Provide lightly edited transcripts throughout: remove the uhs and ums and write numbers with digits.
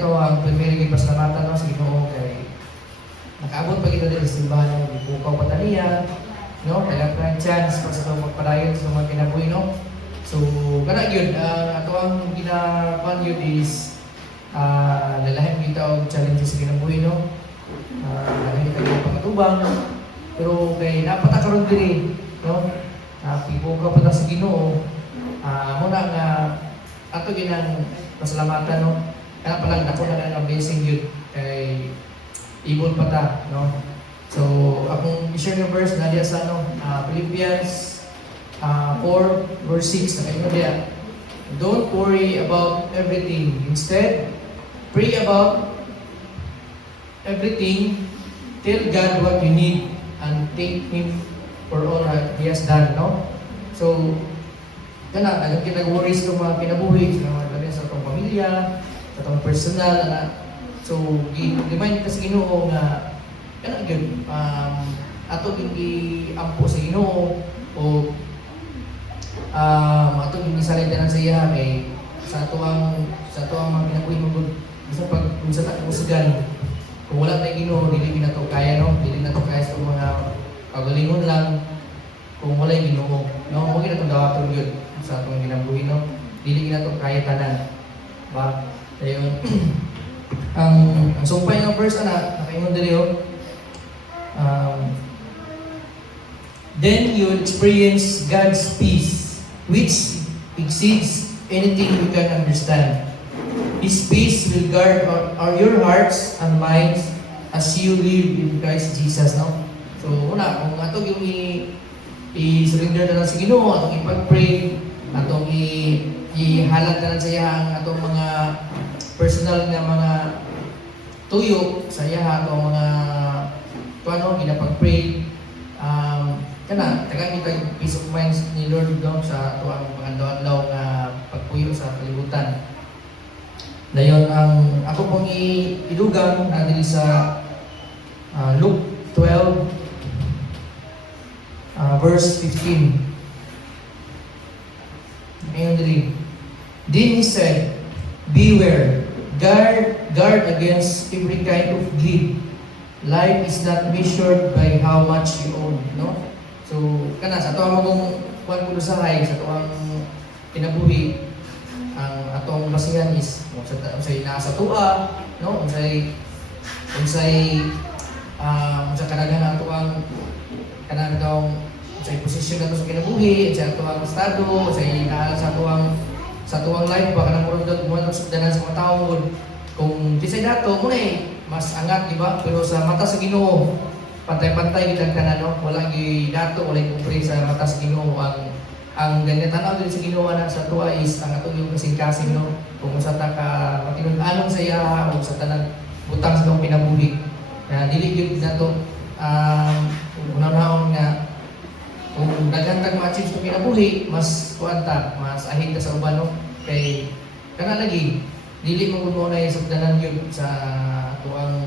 to ang primary kay pasalamatan no sa Ginoo kay nakaabot pa kita dito sa simbahan ng bukaw pa taniya, no? Kaya ang chance para sa itong magpadayon sa mga kinabuhi, no? So, kana yun, ato ang ginapan yun is lalahin kita og challenges sa kinabuhi, no? Lalahin kita yung pagkatubang, pero kay napatakaroon din no? Pibukaw pa ta sa Ginoo, muna nga ato ginang pasalamatan, no? Kaya palang ako na ng blessing yun kay ibon pa ta, no? So, akong i-share yung verse na diya sa Philippians 4 verse 6 na kayo diya. Don't worry about everything. Instead, pray about everything. Tell God what you need and thank Him for all that He has done, no? So, kana, anong kinag-worries kung mga kinabuhi, sa itong pamilya, sa itong personal, na so, remind ka sa Ginoo nga kana yun, ato i-ampo sa Ginoo o ato i-salitanan sa iya kay sa ato ang mga pinabuhi mo isa pag kung sa takusugan kung wala tayong Ginoo, dili na to kaya, no? Dili na to kaya sa mga kagalingon lang kung wala yung Ginoo, no? Huwag na itong dawaton yun sa atong ginabuhi, no? Dili na to kaya tanan, ba? Ayun. ang sumpay ng verse nakaingon diri then you will experience God's peace which exceeds anything you can understand. His peace will guard your hearts and minds as you live in Christ Jesus, no? So una, kung ato yung i-surrender na lang sa Ginoo, atong ipag-pray, atong ihalag na lang sa iya ang atong mga personal na mga tuyo sa iya atong mga ginapag-pray, kana tagang kita peace of mind ni Lord no sa ato ang pangandawlaw nga pagpuyo sa kalibutan. Dayon ang ako pong idugang na diri sa Luke 12 verse 15. Ayun diri. Then He said, beware, guard against every kind of greed. Life is not measured by how much you own, no? So, kana sa ato magong kuan kuno sa atong kinabuhi, ang atong basihan is unsay nasa tuwa, no? Unsay kadaghan ato ang kanang daw unsay posisyon nato sa kinabuhi, unsay ato ang estado, unsay naa sa tuwang life ba kanang murag mo sugdanan sa mga tawo. Kung kisay dato mo mas angat, di ba? Pero sa mata sa Ginoo, pantay-pantay kitang tanan, no? Wala gi dato, wala kumpre sa mata sa Ginoo. Ang ganyan tanaw din sa Ginoo na sa tuwa is ang atong yung kasing-kasing, no? Kung sa ta ka matinun-anon sa iya o sa tanan butang sa tong pinabuhi. Kaya dili gyud nato unaw nga kung daghan tag ma-achieve sa kinabuhi, mas kuanta, mas ahid ka sa uban, no? Kay kana lagi dili mo gud na isugdanan gyud sa tuang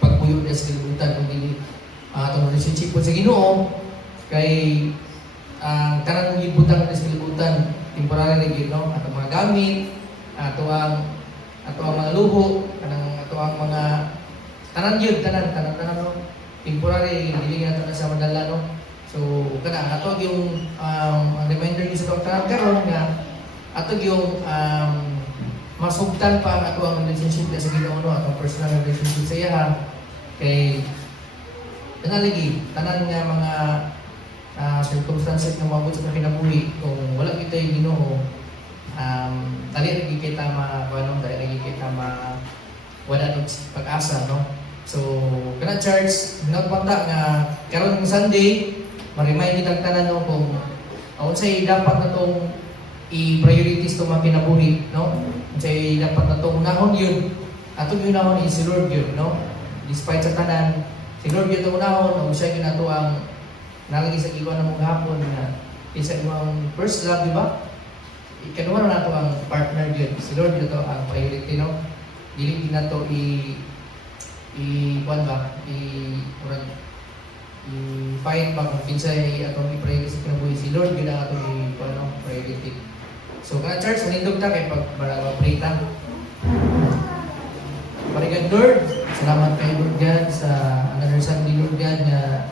pagpuyo sa kalibutan kung dili atong relationship sa Ginoo kay ang kanang gibutang sa kalibutan temporary na gyud, no? Atong mga gamit, ato ang mga luho, kanang ato ang mga tanan gyud tanan no? Temporary dili na ta sa madala, no? So kana ato yung reminder gyud sa tong tanan karon nga ato yung masugtan pa ang ato ang relationship sa Ginoo, no? Atong personal relationship sa iya kay lagi tanan nga mga circumstances na mabot sa kinabuhi kung wala kita yung Ginoo, dali lagi kita dali lagi kita wala ng pag-asa, no? So kana church nagpanta nga karon ng Sunday ma-remind kitang tanan, no, kung unsay dapat natong i-priorities to mga kinabuhi, no? Unsay dapat natong unahon yun. Atong unahon is si Lord yun, no? Despite sa tanan, si Lord yun itong unahon, o siya yun ato ang nalagi sa iwan ng mga hapon na isa imong first love, di ba? Ikaduha na nato ang partner yun. Si Lord yun ito ang priority, no? Dili na to i-fight ba kung pinsay atong i-priority sa kinabuhi. Si Lord yun ang atong priority. So, kana church, manindog ta kay pag-pray ta. Marigad Lord, salamat kay Lord God sa another Sunday Lord God na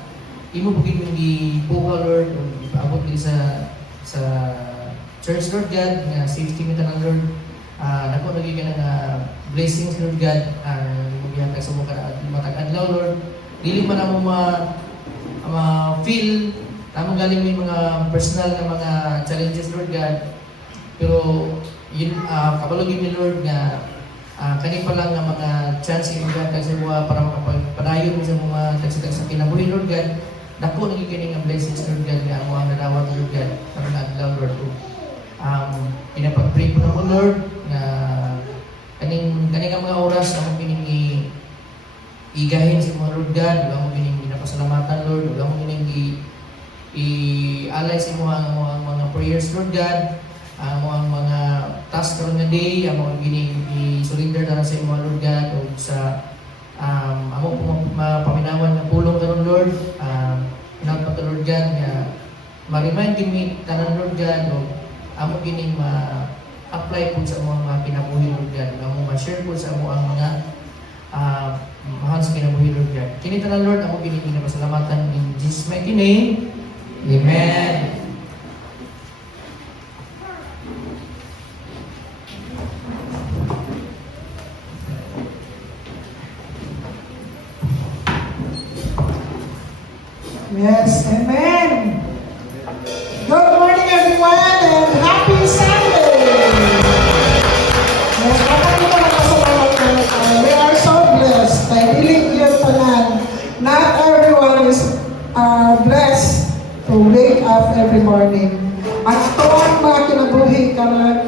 imo bugid mo gibuka Lord ug ipaabot din sa church Lord God nga safety mi tanan Lord. Nako lagi ka nga blessings Lord God imo gihatag sa mga matag adlaw Lord. Dili man amo feel namang galing may mga personal na mga challenges Lord God. Pero yun kabalogin mi Lord nga kani pa lang nga mga chance yung God sa mga para makapadayon sa mga tagsitag sa kinabuhi Lord God. Dako naging kini nga blessings Lord God nga amo ang nadawat Lord God para na adlaw Lord. Pinapag-pray ko na mo Lord na kaning nga mga oras na mo kining igahin sa mga Lord God, wala mo kining ginapasalamatan Lord, wala mo kining i-alay sa ang mga prayers Lord God, ang mga task karon nga day, ang mga gining i-surrender na sa mga Lord God o sa amo paminawan nga pulong karon Lord, pa Lord God nga ma-remind kami tanan Lord God o amo gining ma-apply po sa mga kinabuhi Lord God, amo ma-share po sa amo ang mga mahal sa kinabuhi Lord God. Kini tanan Lord amo gining ginapasalamatan in Jesus mighty name. Amen. Yes, amen. Good morning everyone and happy Sunday. Yes, we are so blessed. I believe yun tanan. Not everyone is blessed to wake up every morning. At ito ang mga kinabuhi karon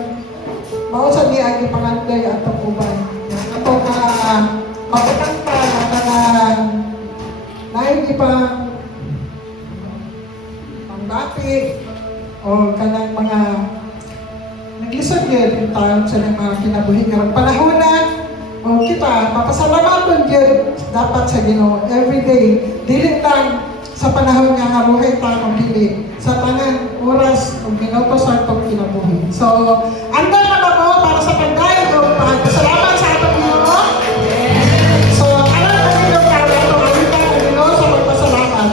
mausa ni ang ipanganday at uban. Ito ka mabutang pa na hindi pa dati o kanang mga naglisod yun yung taon sa mga kinabuhi karang panahonan o kita papasalamaton yun dapat sa Ginoo everyday dili lang sa panahon nga haruhay ta o dili sa tanan oras o minuto sa atong kinabuhi. So andal na ba mo para sa pagdayon o pagpasalamat sa atong Ginoo? So ano na nilo para ito makita ang Ginoo sa pagpasalamat.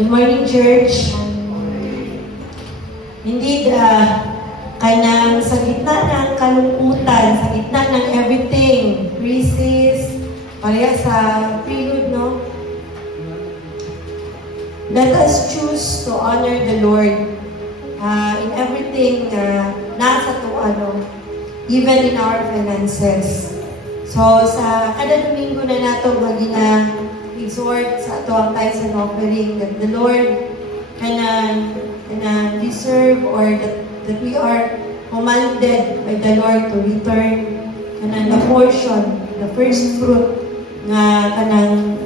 Good morning, church. Indeed, kanang sa gitna ng kalungkutan, sa gitna ng everything, crisis, pareha sa prelude, no? Let us choose to honor the Lord in everything nasa to, even in our finances. So, sa kada Domingo na nato, exhort sa ato ang tithes and offering that the Lord can deserve or that we are commanded by the Lord to return the portion, the first fruit nga kanang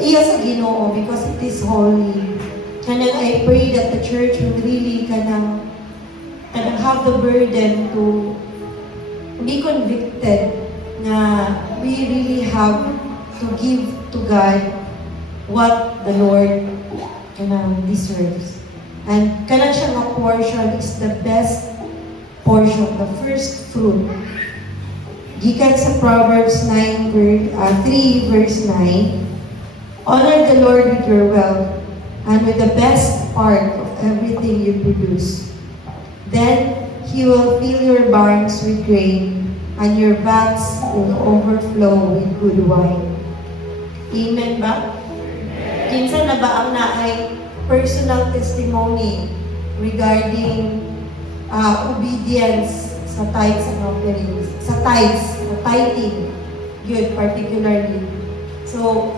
iya sa Ginoo because it is holy. I pray that the church will really have the burden to be convicted na we really have to give to God what the Lord deserves. And kanang siya nga portion is the best portion, the first fruit. Gikan sa Proverbs 3 verse 9, honor the Lord with your wealth and with the best part of everything you produce. Then He will fill your barns with grain, and your vats will overflow with good wine. Amen ba? Kinsa na ba ang naay personal testimony regarding obedience sa tithes and offerings? Sa tithing, good particularly. So,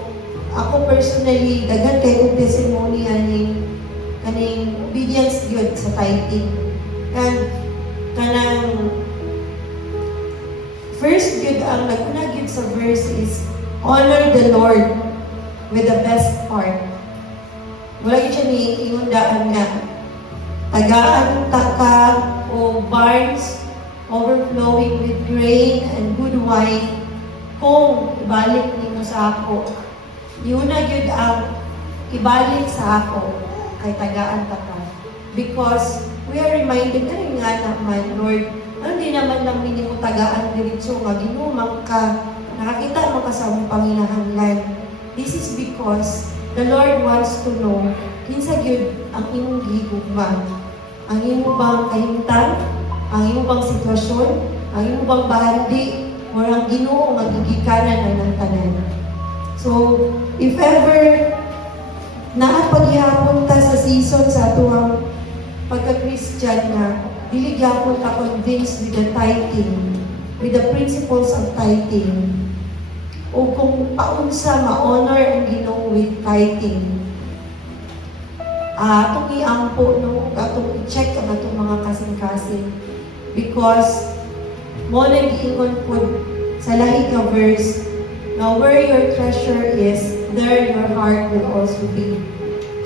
ako personally, daghan kay kong testimony aning obedience good sa tithing. And first good ang naguna good sa verse is honor the Lord with the best part. Wala yun siya iundaan nga tagaan taka o barns overflowing with grain and good wine kung ibalik nimo sa ako. Yun na yun ang ibalik sa ako kay tagaan taka. Because we are reminded na rin nga naman, Lord, hindi naman lang minimo tagaan diritso nga ginumang ka, nakakita mo ka sa mong panginahanglan. This is because the Lord wants to know kinsa gyud ang imong gihigugma. Ang imo bang kahimtang, ang imo bang sitwasyon, ang imo bang bahandi, o ang Ginoo nga gigikanan ng tanan. So, if ever naapaghihapon ta sa season sa atuang pagka-Christian na dili gyapon ta convinced with the tithing, with the principles of tithing, o kung paunsa ma-honor ang Ginoo with tithing. Atong iampo, no? Atong i-check ang atong mga kasing-kasing. Because, mo nag-iingon po sa lahi nga verse, now where your treasure is, there your heart will also be.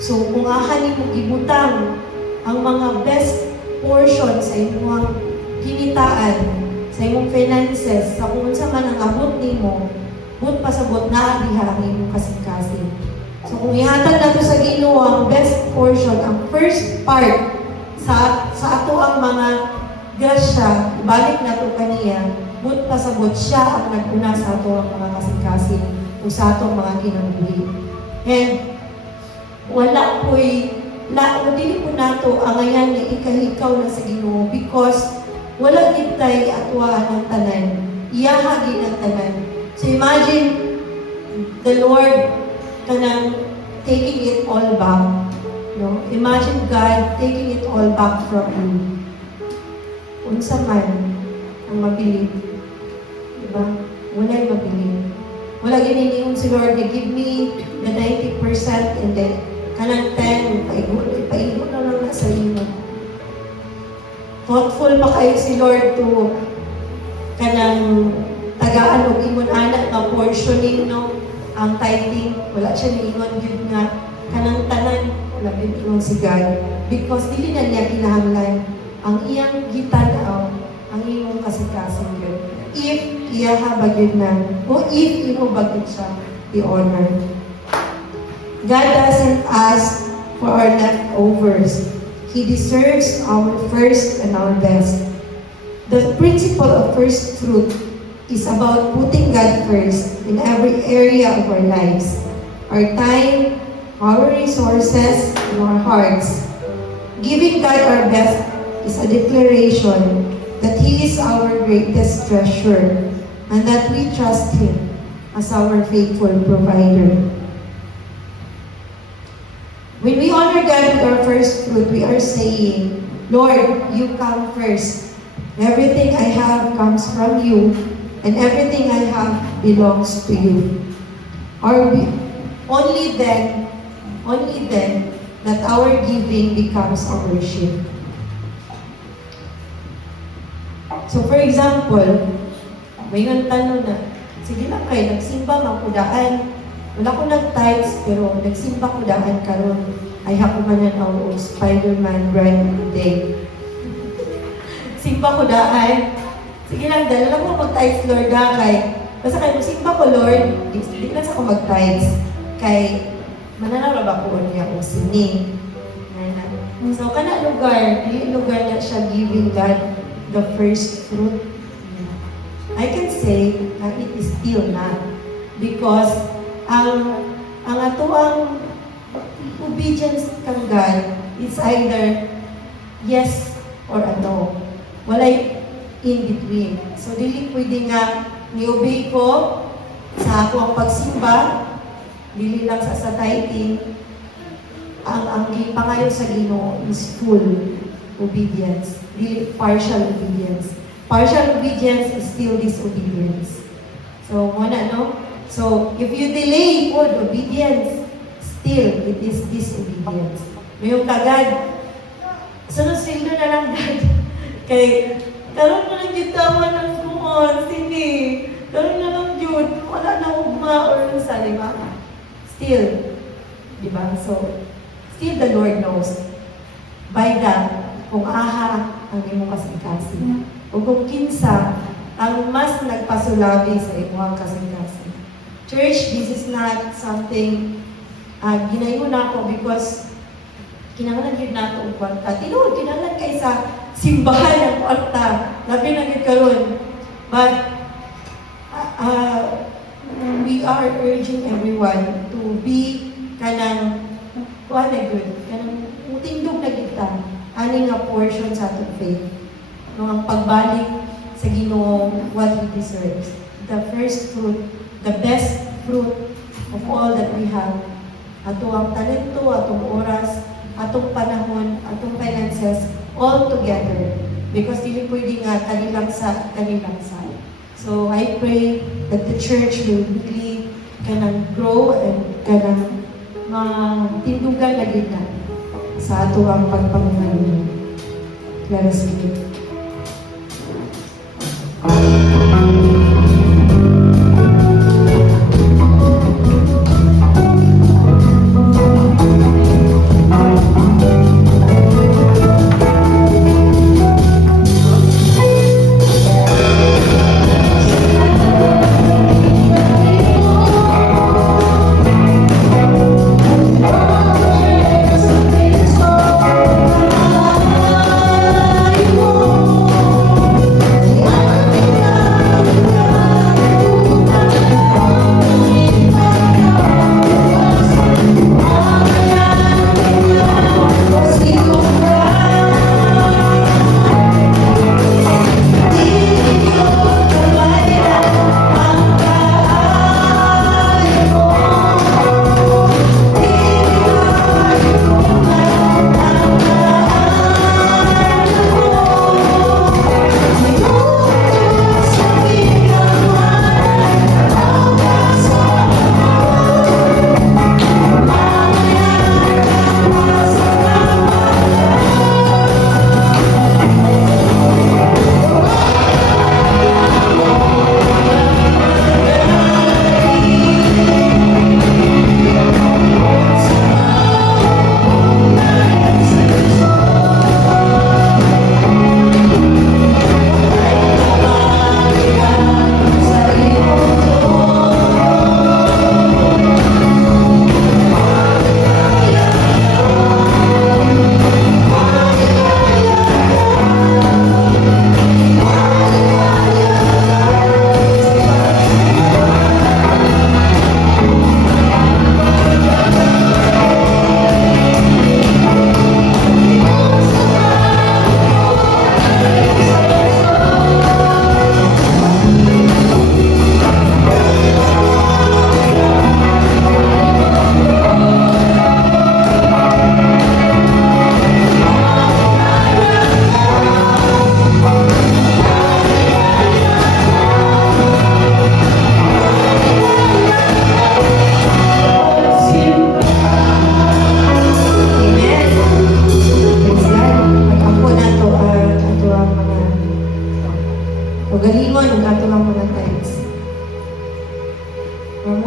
So, kung ahanin mo ibutang ang mga best portion sa imong kinitaan, sa imong finances, sa kung sa man ang abot nimo, but pasabot na diha ang imong kasing-kasing. So kung ihatag nato sa Ginoo ang best portion, ang first part sa ato ang mga grasya, balik nato kaniya, but pasabot siya ang naguna sa ato ang mga kasing-kasing o sa ato ang mga kinabuhi. And wala po'y dili po nato ang ayan na ikahikaw na sa Ginoo because wala gitay atwa ng tanan, iyahagi ng tanan. So imagine the Lord taking it all back. No? Imagine God taking it all back from you. Unsa man ang mabilib. Diba? Wala'y mabilib. Wala gininingon si Lord, give me the 90% and then kanang 10, ipaigo na lang na sa inyo. Thoughtful pa kayo si Lord to kanang tagaan o imon anak na portioning, no? Ang tithing, wala siya niingon yun nga kanang tanan, wala niingon si God. Because dili na niya kinahanglan ang iyang gitanaw, ang iyong kasing-kasing yun. If iyaha bagid na, o if imo bagid siya, i-honor. God doesn't ask for our leftovers. He deserves our first and our best. The principle of first fruit is about putting God first in every area of our lives. Our time, our resources, and our hearts. Giving God our best is a declaration that He is our greatest treasure and that we trust Him as our faithful provider. When we honor God with our first fruit, we are saying, Lord, you come first. Everything I have comes from you, and everything I have belongs to you. Only then, that our giving becomes our worship. So for example, may tanong na, sige lang kayo, nagsimba makudaan. Wala ko nag-tithes, pero nagsimba ko daan karon. Ay ako man ang Spider-Man brand day. Simba ko daan. Sige lang, dahil lang mo mag-tithes, Lord, kay basta kayo, simba ko, Lord, di lang sa ako mag-tithes. Kay, mananarab ako niya kung sini. So, kana lugar, dili lugar na siya giving God the first fruit. I can say that it is still not. Because, ang atuang obedience kang God is either yes or a no. Walay in between. So, dili pwede nga ni-obey ko sa ako ang pagsimba, dili lang sa tithing. Ang pangayo sa Ginoo is full obedience, dili partial obedience. Partial obedience is still disobedience. So, muna, no? So, if you delay good obedience, still, it is disobedience. Ngayong kagad, sunod-sildo na lang God. Kay, karoon na lang yung tama ng kumon, sini. Karoon na lang yun, wala na ugma or sa lima. Still, di ba? So, still the Lord knows. By that, kung aha ang imong kasing-kasing. O kung kinsa, ang mas nagpasulabi sa imong kasing-kasing. Church, this is not something ginayon ako because kinahanglan yun nato ang kwarta. Tinuod, kinahanglan kay sa simbahan ng kwarta. Labi na yun karon. But we are urging everyone to be kanang tindog na kita aning nga portion sa atong faith. No, ang pagbalik sa Ginoo what He deserves. The first fruit, the best fruit of all that we have. Ato ang talento, atong oras, atong panahon, atong finances, all together. Because dili pwede nga kanilang sa. So I pray that the church will really grow and matindugan na kita sa ato ang pagpamuhay. Let us begin. I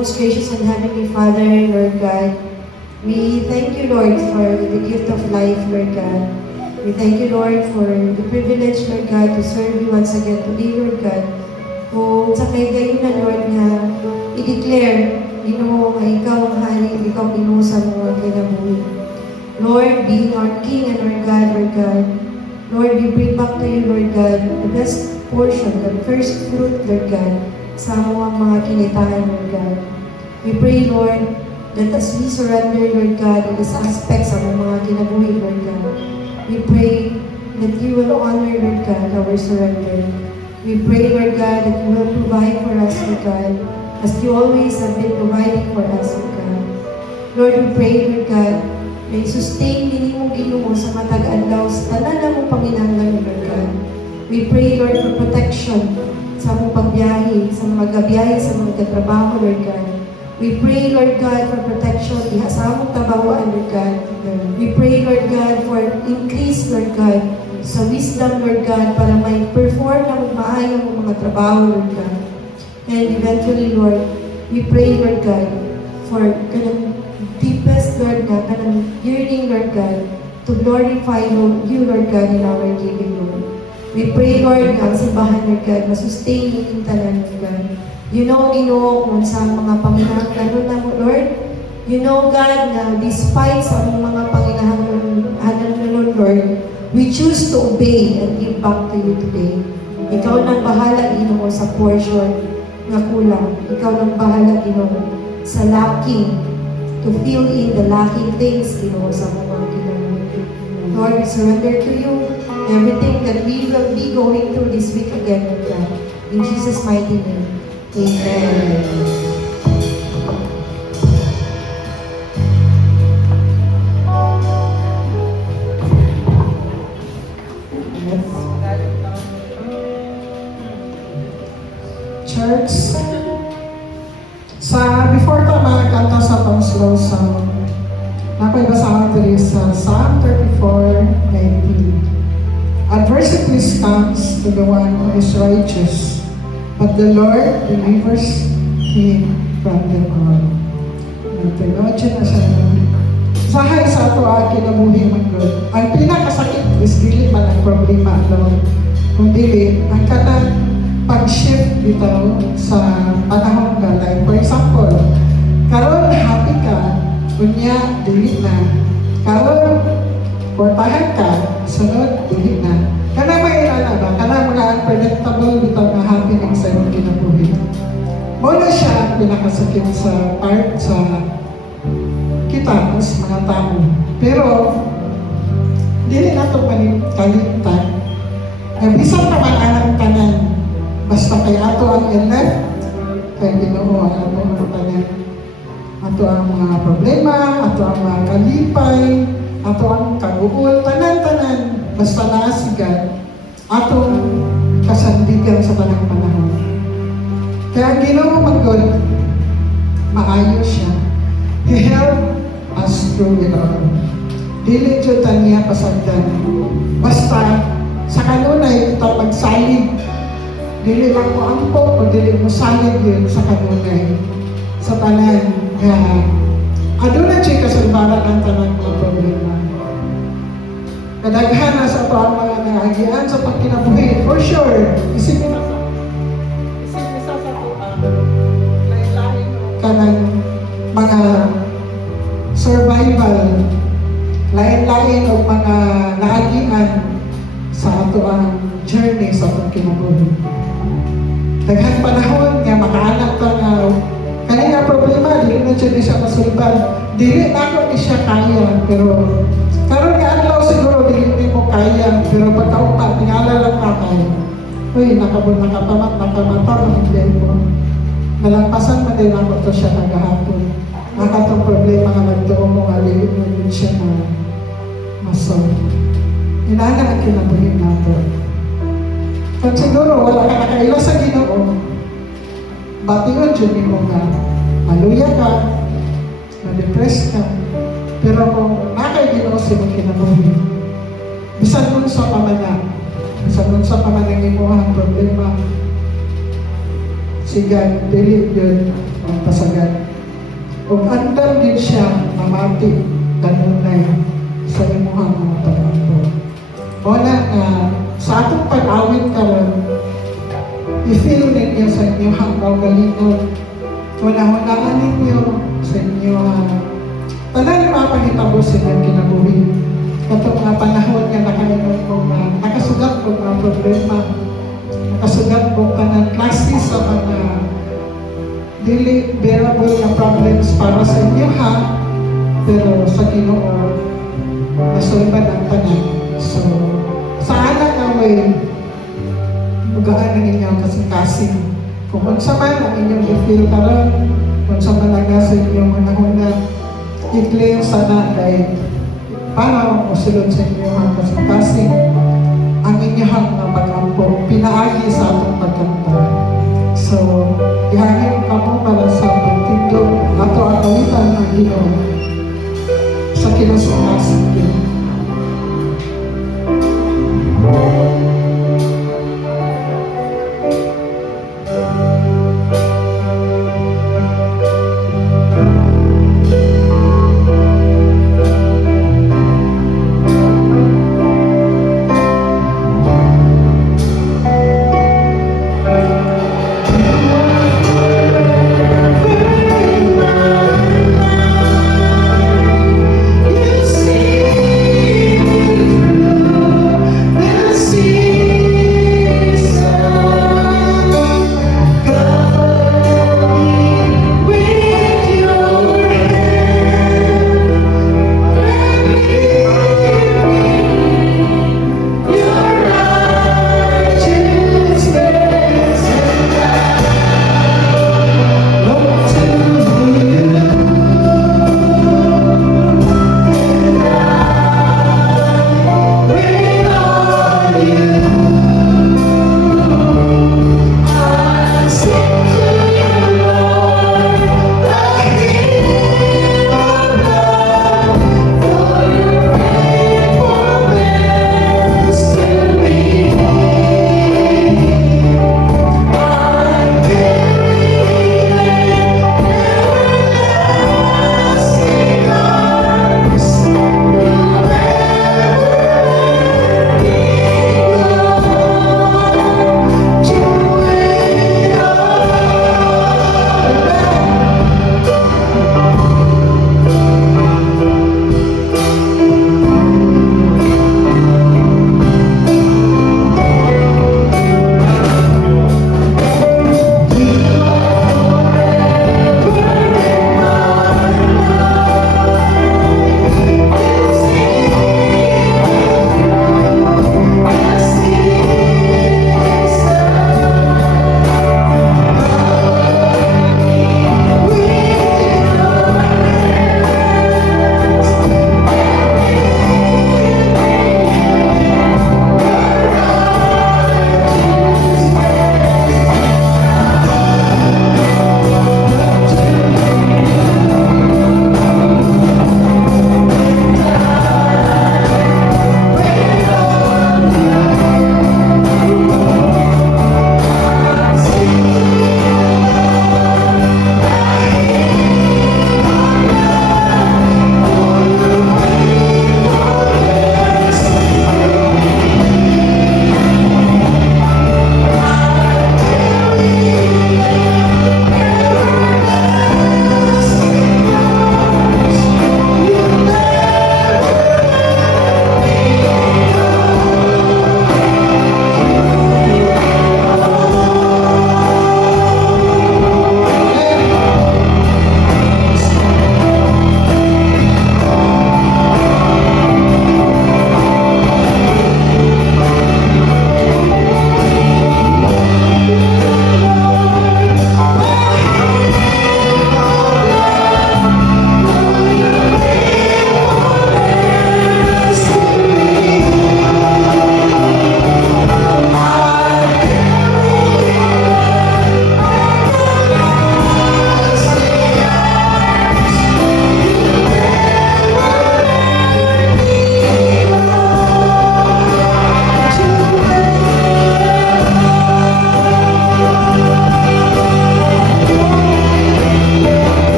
most gracious and heavenly Father, Lord God, we thank you, Lord, for the gift of life, Lord God. We thank you, Lord, for the privilege, Lord God, to serve you once again today, Lord God. Kung sa kay gayon na, Lord, na i-declare, Ginoo, nga ikaw ang hari, ikaw ang Ginoo sa mga kinabuhi. Lord, being our King and our God, Lord God, Lord, we bring back to you, Lord God, the best portion, the first fruit, Lord God, sa mga kinitahan, Lord God. We pray, Lord, that as we surrender, Lord God, in this aspect sa mga kinabuhi, Lord God, we pray that you will honor, Lord God, our surrender. We pray, Lord God, that you will provide for us, Lord God, as you always have been providing for us, Lord God. Lord, we pray, Lord God, na i-sustain din mo Ginoo sa matag adlaw sa tanan na mong panginahanglan, Lord God. We pray, Lord, for protection sa mong pagbiyahe, sa mga gabiyahe, sa mga katrabaho, Lord God. We pray, Lord God, for protection diha sa among tabawaan, Lord God. We pray, Lord God, for increase, Lord God, sa wisdom, Lord God, para may perform na maayong mga trabaho, Lord God. And eventually, Lord, we pray, Lord God, for kanang deepest, Lord God, kanang yearning, Lord God, to glorify you, Lord God, in our giving, Lord. We pray, Lord, nga ang simbahan, Lord God, masustain yung tanan, Lord God. You know, Ginoo, kung sa mga panginahanglan na mo, Lord. You know, God, na despite sa mga panginahanglan, Lord, we choose to obey and give back to you today. Ikaw nang bahala, Ginoo, sa portion na kulang. Ikaw nang bahala, Ginoo, sa lacking, to fill in the lacking things, Ginoo, sa mga kinabuhi. Lord, we surrender to you everything that we will be going through this week again, Lord God. In Jesus' mighty name, amen. Church, before ka makakanta sa pang-slow song, napaibasaan ko rin sa Psalm 34:19. Adversities comes to the one who is righteous, but the Lord delivers him from them all. Tinod siya na siya. Sahay sa ato ang kinabuhi man God. Ang pinakasakit is dili man ang problema alone. Kung dili, ang kanang pag-shift dito sa panahon ka. Like for example, karon happy ka, kunya dili na. Karon portahan ka, sunod dili na. Kana may ilala ba? Kana mga unpredictable dito na happening sa iyong kinabuhi. Muna siya ang pinakasakit sa part sa kita as mga tao. Pero dili na ito kalimtan. Bisan naman ang tanan. Basta kay ato ang elect, kay Ginoo ang ato ang tanan. Ato ang mga problema, ato ang mga kalipay, ato ang kaguol, tanan-tanan. Basta naasigan, atong kasandigan sa tanang panahon. Kaya ang Ginoo mag-God, maayos siya. He helped us through it all. Dili dyan niya pasagdan. Basta, sa kanunay, ito magsalig. Dili lang mo ampo o dili mo salig yun sa kanunay. Sa tanan nga, aduna siya kasalbaran ang tanang mga problema. Kadaghan na sa ito ang mga naagian sa pagkinabuhi. For sure, isipin sa lain-lain kanang mga survival, lain-lain o mga naagian sa ato ang journey sa pagkinabuhi. Daghang panahon nga makaanak ka nga kanina problema, dili na siya masulban. Dili na ako ni siya kaya, pero karon nga adlaw siguro dili mo kaya, pero pagkauma tingala lang na kaya. Uy, nakamata ng mo. Nalampasan man din ako to siya kagahapon. Nakatong problema nga nagtuo mo nga dili mo din siya na masolve. Inaana ang kinabuhin nato. Kung siguro wala ka nakaila sa Ginoo, batiyon dyan mo nga, maluya ka, ma-depress ka, pero kung nakay Ginoo sa mong kinabuhin, bisan mo sa pamana, bisan mo sa pamanang imo ang problema, sigan dili yun ang pasagad. Ug andam din siya mamati kanunay sa imuhang mga pag-ampo. Wala na sa atong pag-awit karon, i-feel ninyo sa inyong kaugalingon. Wala-walaan ninyo sa inyo tanan mapahitabo sa inyong kinabuhi. Katong mga panahon nga nakainom ko nakasugat ko mga problema, nakasugat ko ka ng klase sa mga dili bearable na problems para sa inyo ha, pero sa Ginoo nasulbad ang tanan. So sa anak nga way bugaan ang inyong kasing-kasing. Kung unsa man ang inyong i-feel karon, kung sa malaga sa inyong manahuna, i-claim sana kay para masulod sa inyong kasing-kasing ang inyong mga pag-ampo, pinaagi sa atong pagkanta. So, ihangin ka mo para sa pagtindog ato ang kawitan ng Ginoo sa kinasing-kasing.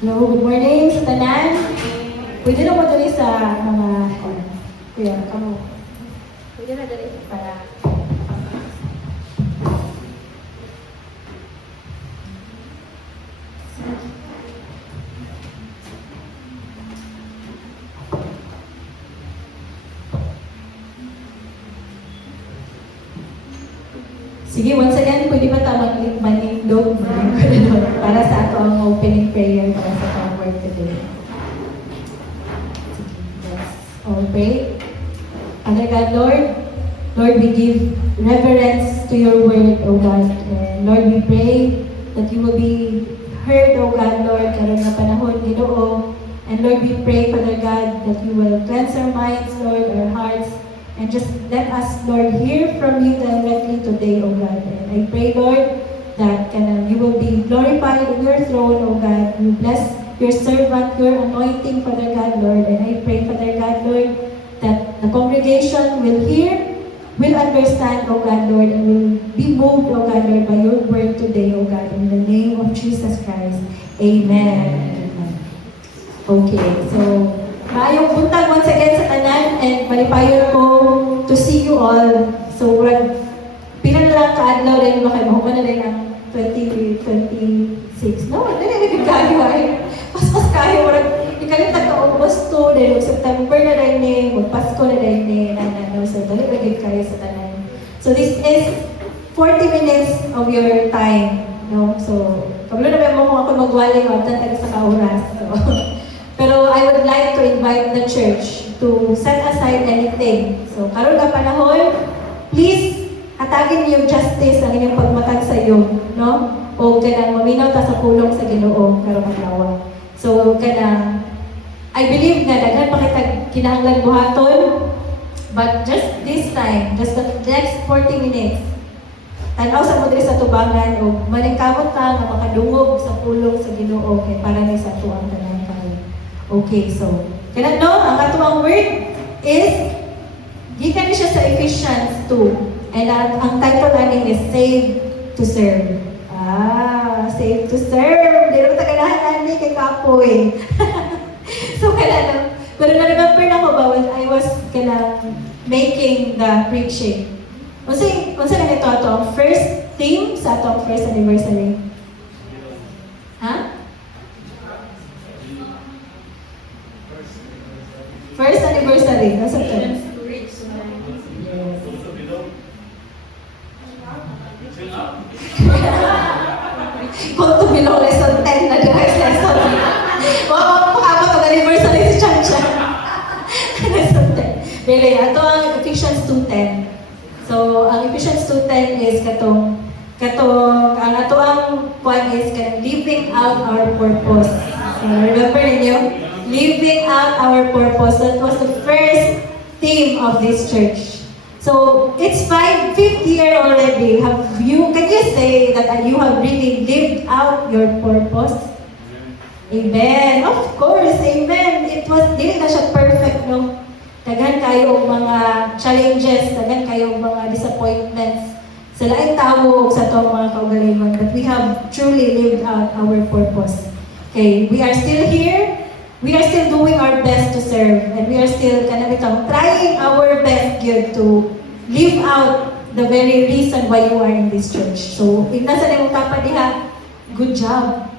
Hello, good morning sa tanan. Pwede na mo dali sa mga kuya, kamo. Pwede na dali para sige, once again, pwede ba ta manindog para sa ato ang opening prayer para sa our work today. Sige, let's all pray. Father God, Lord, we give reverence to your word, O God. And Lord, we pray that you will be heard, O God, Lord, karon nga panahon, Ginoo. And Lord, we pray, Father God, that you will cleanse our minds, Lord, our hearts, and just let us, Lord, hear from you directly today, O God. And I pray, Lord, that you will be glorified in your throne, O God. You bless your servant, your anointing, Father God, Lord. And I pray, Father God, Lord, that the congregation will hear, will understand, O God, Lord, and will be moved, O God, Lord, by your word today, O God. In the name of Jesus Christ. Amen. Okay, so maayong buntag once again sa tanan and malipayon ko to see you all. So, pila na lang kaadlaw rin ba kayo? Mahuman na rin ang 2026. No, nalilibig kayo ay. Mas kayo, ikalimtag ka Agosto, dahil September na rin magpasko na rin so, nalilibig kayo sa tanan. So, this is 40 minutes of your time. No? So, kabalo na mo kung ako magwaling o tayo sa kauras. So, pero I would like to invite the church to set aside anything. So, karon nga panahon, please, hatagin niyo justice ang inyong pagmatag sa iyo, no? O kanang maminaw ta sa pulong sa Ginoo karon adlaw. So, kanang I believe na daghan pa kita kinahanglan buhaton, but just this time, just the next 40 minutes, tanaw sa mo diri sa tubangan o maningkamot ta nga makadungog sa pulong sa Ginoo kay para ni sa tuang tanan karon. Okay, so, kaya no, ang atuang word is, gikan ni siya sa Ephesians 2. And ang title namin is Save to Serve. Save to Serve. Di naman taganahan ni kay Kapoy. So, kaya no, pero na-remember na ko ba when I was making the preaching. Unsa na ito ang first theme sa atong first anniversary? Ha? First anniversary. Nasa ito? Kung to below lesson 10 na guys, lesson. Pakabot ang anniversary si Chacha. Lesson 10. Really, ito ang Ephesians 2:10. So, ang Ephesians 2:10 is ang ato ang point is living out our purpose. So, remember ninyo? Living out our purpose. That was the first theme of this church. So, it's 5th year already. Can you say that you have really lived out your purpose? Amen. Of course, amen. Dili na siya perfect, no? Daghan kayo mga challenges, daghan kayo mga disappointments. Sa laing tao sa itong mga kaugalingon. But we have truly lived out our purpose. Okay, we are still here. We are still doing our best to serve, and we are still trying our best good to live out the very reason why you are in this church. So, if nasa na yung tapa diha, good job.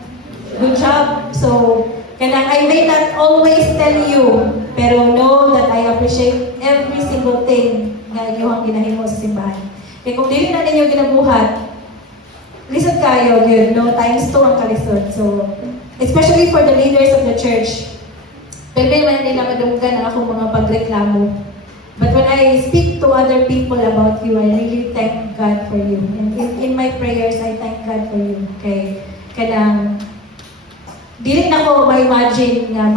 Good job. So, I may not always tell you, pero know that I appreciate every single thing na inyong ginahimo sa simbahan. Kaya kung dili na ninyo ginabuhat, lisod kayo, yun, no? Times 2 ang kalisod. So, especially for the leaders of the church, pwede man nila madunggan ang akong mga pagreklamo. But when I speak to other people about you, I really thank God for you. And in my prayers, I thank God for you. Okay? Dili na ko ma-imagine nga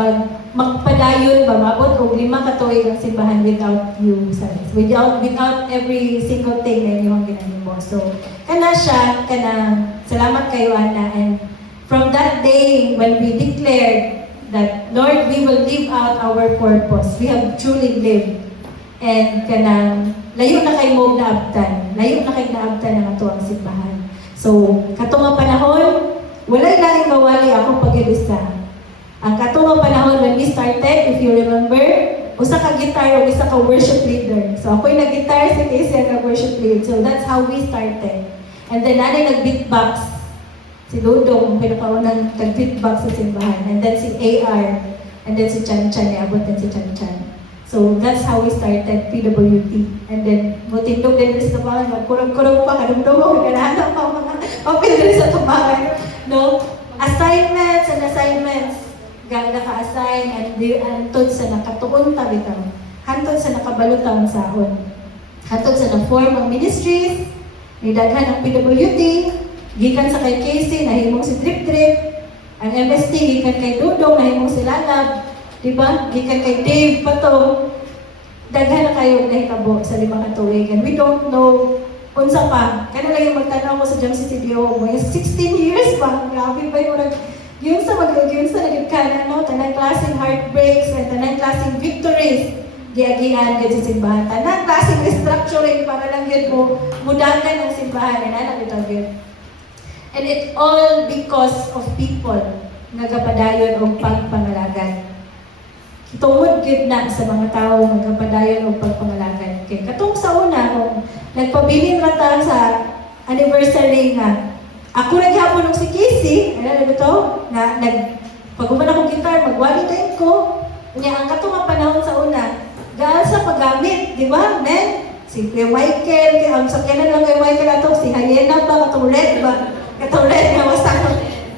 magpadayon ba, mabot o 5 katuig ang simbahan without you, without every single thing na inyong ginanimo. So, salamat kayo, Ana. And from that day, when we declared that, Lord, we will live out our purpose. We have truly lived. And layo na kay mo naabtan. Layo na kay naabtan ng ato ang simbahan. So, katong panahon, walay laing mawali ako pag-ibisa. Ang katong panahon when we started, if you remember, usa ka guitar o isa ka worship leader. So ako'y nag-guitar, si Casey ang worship leader. So that's how we started. And then nanay nag-beatbox. Si Dudong, pinakaunang nag-beatbox sa simbahan. And then si AR. And then si Chan Chan, iabot din si Chan Chan. So that's how we started PWT. And then, mutindog din sa tabangan, magkurang-kurang pa, kadumdumog, kanahanap pa mga papel din sa tabangan. No? Assignments and assignments. Ganda ka-assign and hantod sa nakatuon ta bitaw. Hantod sa nakabalutaw ang sahon. Hantod sa na-form ang ministries, nidaghan ang PWT, gikan sa kay Casey, nahimong si Drip Drip, ang MST, gikan kay Dudong, nahimong si Lalab, diba? Gikan kay Dave Pato, daghan na kayo nahitabo sa 5 katuigan. We don't know unsa pa. Kaya lang yung magtanaw ko sa Jam City DO mo, 16 years pa, grabe ba yung yun sa naging ka no? Tanang klaseng heartbreaks and tanang klaseng victories. Giagian yun sa simbahan. Tanang klaseng restructuring para lang yun mo mudagan ang simbahan. Yan ang yun. And it's all because of people nagapadayon o pagpangalagan. Tungod gid na sa mga tao nagapadayon o pagpangalagan. Okay. Katong sa una, kung nagpabilin rata sa anniversary nga, ako naghapon ng si Casey, alam mo to, na pag-uman akong gitar, magwali tayo ko. Kanya ang katong panahon sa una, dahil sa paggamit, di ba, men? Si Kuya Michael, ang sakyanan lang kay Michael ato, si Hyena ba, katong red ba? Katong red na wasak.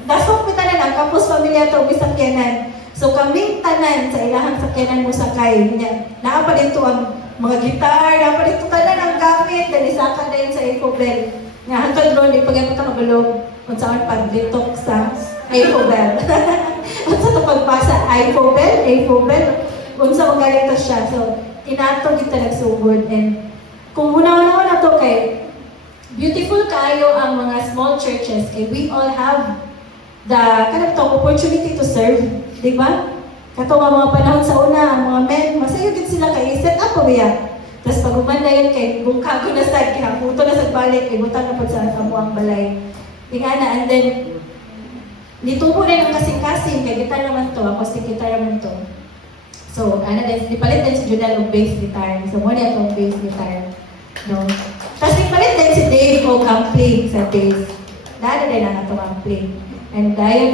Dasok kita na ang kapos pamilya to, bisakyanan. So kaming tanan sa ilahang sakyanan mo sakay. Naapa dito ang mga gitar, naapa dito tanan ang gamit, dahil isaka na yun sa Ecobel. Nga hantod ron, di pag-ipot ang magalog, kung saan pag-detox sa Ecobel. Kung sa ito pagpasa, Ecobel, kung sa magaling to siya. So, inato kita nagsugod. And kung una-una na to kay, beautiful kayo ang mga small churches, kay we all have the kind of opportunity to serve. Di ba? Kato nga mga panahon sa una, ang mga men, masayo din sila kay set up o biya. Tapos pag umanda yun kay bungkago na sad, kaya puto na sad balik, ibutang na po sa kamuang balay. Tingana, and then, nitubo na ng kasing-kasing, kay gitar naman to, acoustic guitar naman to. So, nipalit din si Junel ng bass guitar. So, muna itong bass guitar. No? Tapos nipalit din si Dave o Campling sa bass. Dada din ang ito Campling. And dahil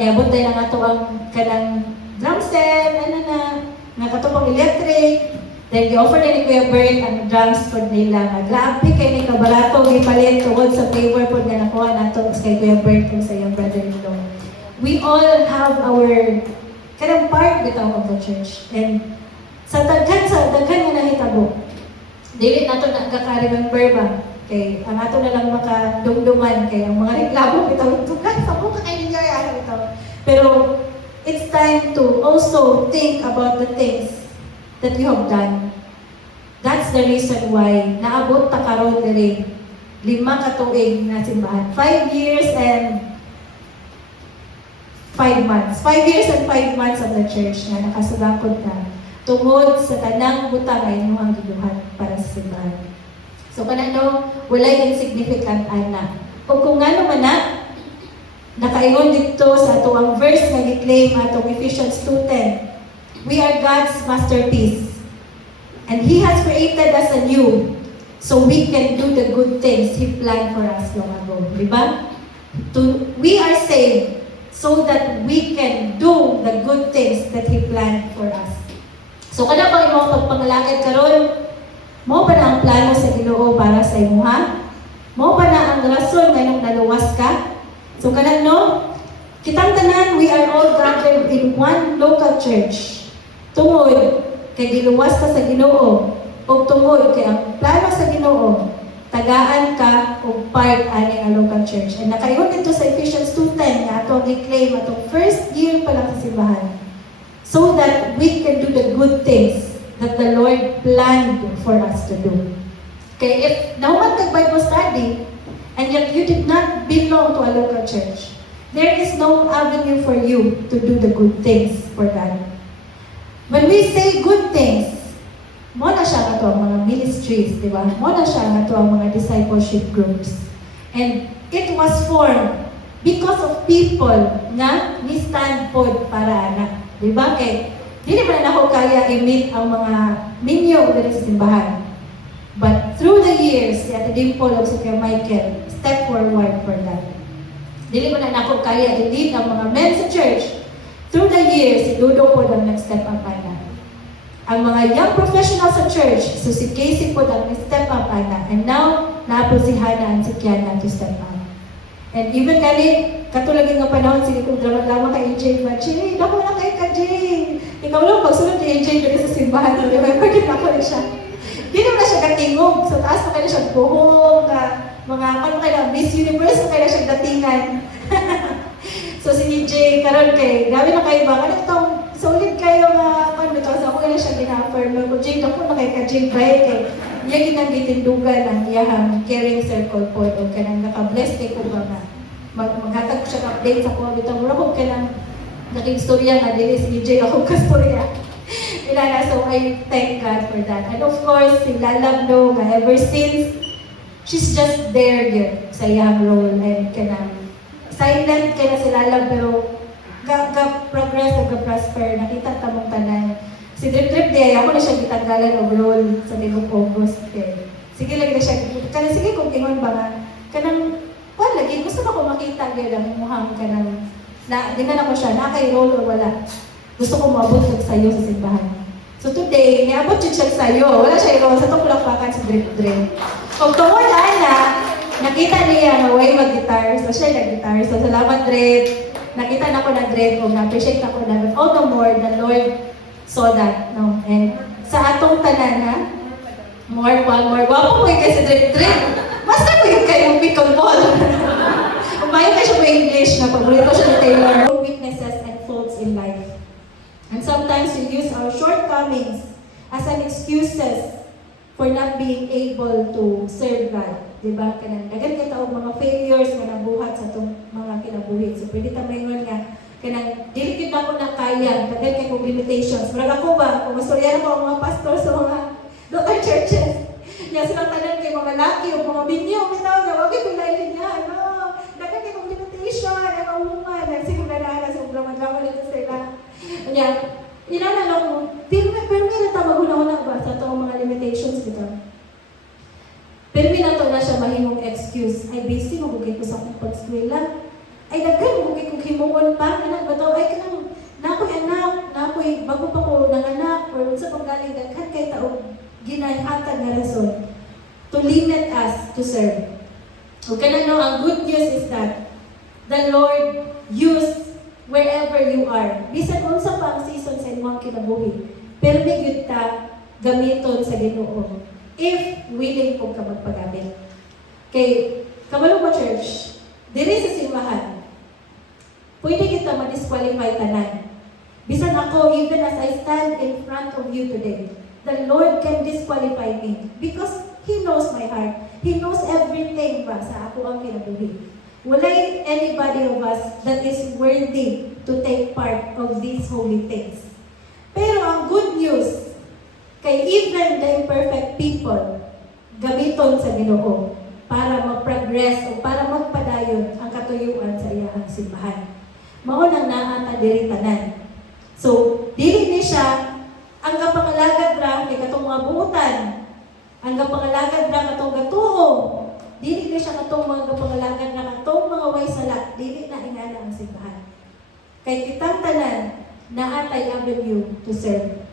niabot din ang ito ang kanang drum set, nga katupang electric. Then, i-offer na ni Kuya Bert ang drums po nila. Grabe kay ni Kabalato, ipalit tungod sa favor po nga nakuha nato kay Kuya Bert kung sa iyong brother-in-law. We all have our kanang part bitaw of the church. And sa daghan nga nahitabo, dili nato nagkaka-remember ba? Kay ang ato na lang makadumduman kay ang mga reklamo bitaw tugan sa buka kay ninyo ay ito. Pero it's time to also think about the things that you have done. That's the reason why naabot ta karon diri 5 ka tuig na simbahan. 5 years and 5 months. 5 years and 5 months of the church na nakasugakod na tungod sa tanang butang ay inyong giduhat para sa simbahan. So kanano walay insignificant ana. Kung ngano man na nakaingon dito sa ato ang verse nga gi-claim atong Ephesians 2:10. We are God's masterpiece. And He has created us anew so we can do the good things He planned for us long ago. Diba? We are saved so that we can do the good things that He planned for us. So, kada bang imong pagpangalagad karon, mo pa na ang plano sa Ginoo para sa imuha? Mo pa na ang rason nga nung naluwas ka? So, kada no, kitang tanan, we are all gathered in one local church. Tungod kay giluwas ka sa Ginoo o tungod kay ang plano sa Ginoo tagaan ka og part ani nga local church. And nakaingon dito sa Ephesians 2:10 nga ato gi-claim atong first year pa lang sa simbahan. So that we can do the good things that the Lord planned for us to do. Kay if nahuman kag Bible study and yet you did not belong to a local church, there is no avenue for you to do the good things for God. When we say good things, mo na siya nga to ang mga ministries, di ba? Mo na siya nga to ang mga discipleship groups. And it was formed because of people nga ni stand pod para ana. Di ba? Kay dili man na ako kaya i-meet ang mga minyo diri sa simbahan. But through the years, si Ate Dimple o si Kuya Michael step forward for that. Dili man na ako kaya i-lead ang mga men sa church. Through the years, si Dudo po ang nag-step up ana. Ang mga young professionals sa church, so si Casey po ang nag-step up ana. And now, napo si Hannah and si Kiana to step up. And even kani, katulad nga panahon, sige kong drama-drama kay AJ, Jay, dako na kay ka, Jay. Ikaw lang magsunod kay AJ dali sa simbahan. Remember, kita siya. Di naman na siya katingog. So, taas pa kaya siya buhong, mga, ano kaya, Miss Universe, kaya siya datingan. So, si AJ, karon kay, grabe na kayo ba? Ano itong, solid kayo nga, paano ito? So, ako kaya siya gina-affirm. Ko, Jay, dako na kay ka, Jay, bahay kay, iya ginang-gitindugan ang iyahang caring circle po o kanang naka-bless kay ko ba nga maghatag ko siya update sa ko bitaw mura ko kanang nakigstorya na dili si DJ ako kastorya ilana. So I thank God for that. And of course si Lalab no nga ever since she's just there yun sa iyang role and kanang silent kaya si Lalab pero ga-progress o ga-prosper nakita tamong tanan. Si Drip Day, ako na siya gitanggalan overall sa Ligong August. Eh. Sige lagi na siya. Kanang sige kung ingon ba nga, kanang, lagi, gusto ko makita gaya lang, muhang kanang, dinala ko siya, kay role o wala. Gusto ko maabot siya sa'yo sa simbahan. So today, niabot siya sa'yo. Wala siya role, sa itong kulakpakan si Drip Day. Kung tumulaan na, nakita niya na way mag-guitar, so siya nag-guitar. So salamat Drip. Nakita na ko na Drip, kung na-appreciate ako na, but all the more, the Lord so that, no? And sa atong tanan na, more. Wapo mo yung kasi drip. Basta ko yung kayong pickle ball. Umayon kayo siya mo English na paborito siya ni Taylor. Weaknesses and faults in life. And sometimes we use our shortcomings as an excuses for not being able to serve God. Diba? Kanang dagan kita og mga failures nga nabuhat sa itong mga kinabuhi. So pwede tamayingon nga, kanang dili gyud ako na kaya daghan kay kong limitations. Murag ako ba kung mastorya ko ang mga pastor sa mga local churches. Nya silang tanan kay mga laki o mga binyo bitaw nga wag gyud pinailin niya. No, daghan kay kong limitation ay mauman nagsigog na na sa drama dito sa ila. Nya inana lang pero na ta maghuna-huna ba sa tong mga limitations bitaw. Pero minato na siya mahimong excuse. Ay busy magugay ko sa akong pag-eskwela. Ay daghan mo kay kung himuon pa anak ba to ay kanang nakoy anak nakoy bago pa ko nang anak or unsa pang galing daghan kay taog ginahatag nga rason to limit us to serve. O kanang no ang good news is that the Lord use wherever you are. Bisan unsa pa ang season sa imong kinabuhi. Pero may gyud ta gamiton sa Ginoo if willing po ka magpagamit. Kay kabalo mo church diri sa simbahan pwede kita ma-disqualify tanan. Bisan ako, even as I stand in front of you today, the Lord can disqualify me because He knows my heart. He knows everything ba sa ako ang kinabuhi. Walay anybody of us that is worthy to take part of these holy things. Pero ang good news, kay even the imperfect people, gamiton sa Ginoo para mag-progress o para magpadayon ang katuyuan sa iyang simbahan. Mao nang naata diri tanan. So, dili ni siya ang kapangalagad ra kay katong mga buutan. Ang kapangalagad ra katong gatuo. Dili ni siya katong mga kapangalagad ra katong mga way sala. Dili na ingana ang simbahan. Kay kitang tanan naatay avenue to serve.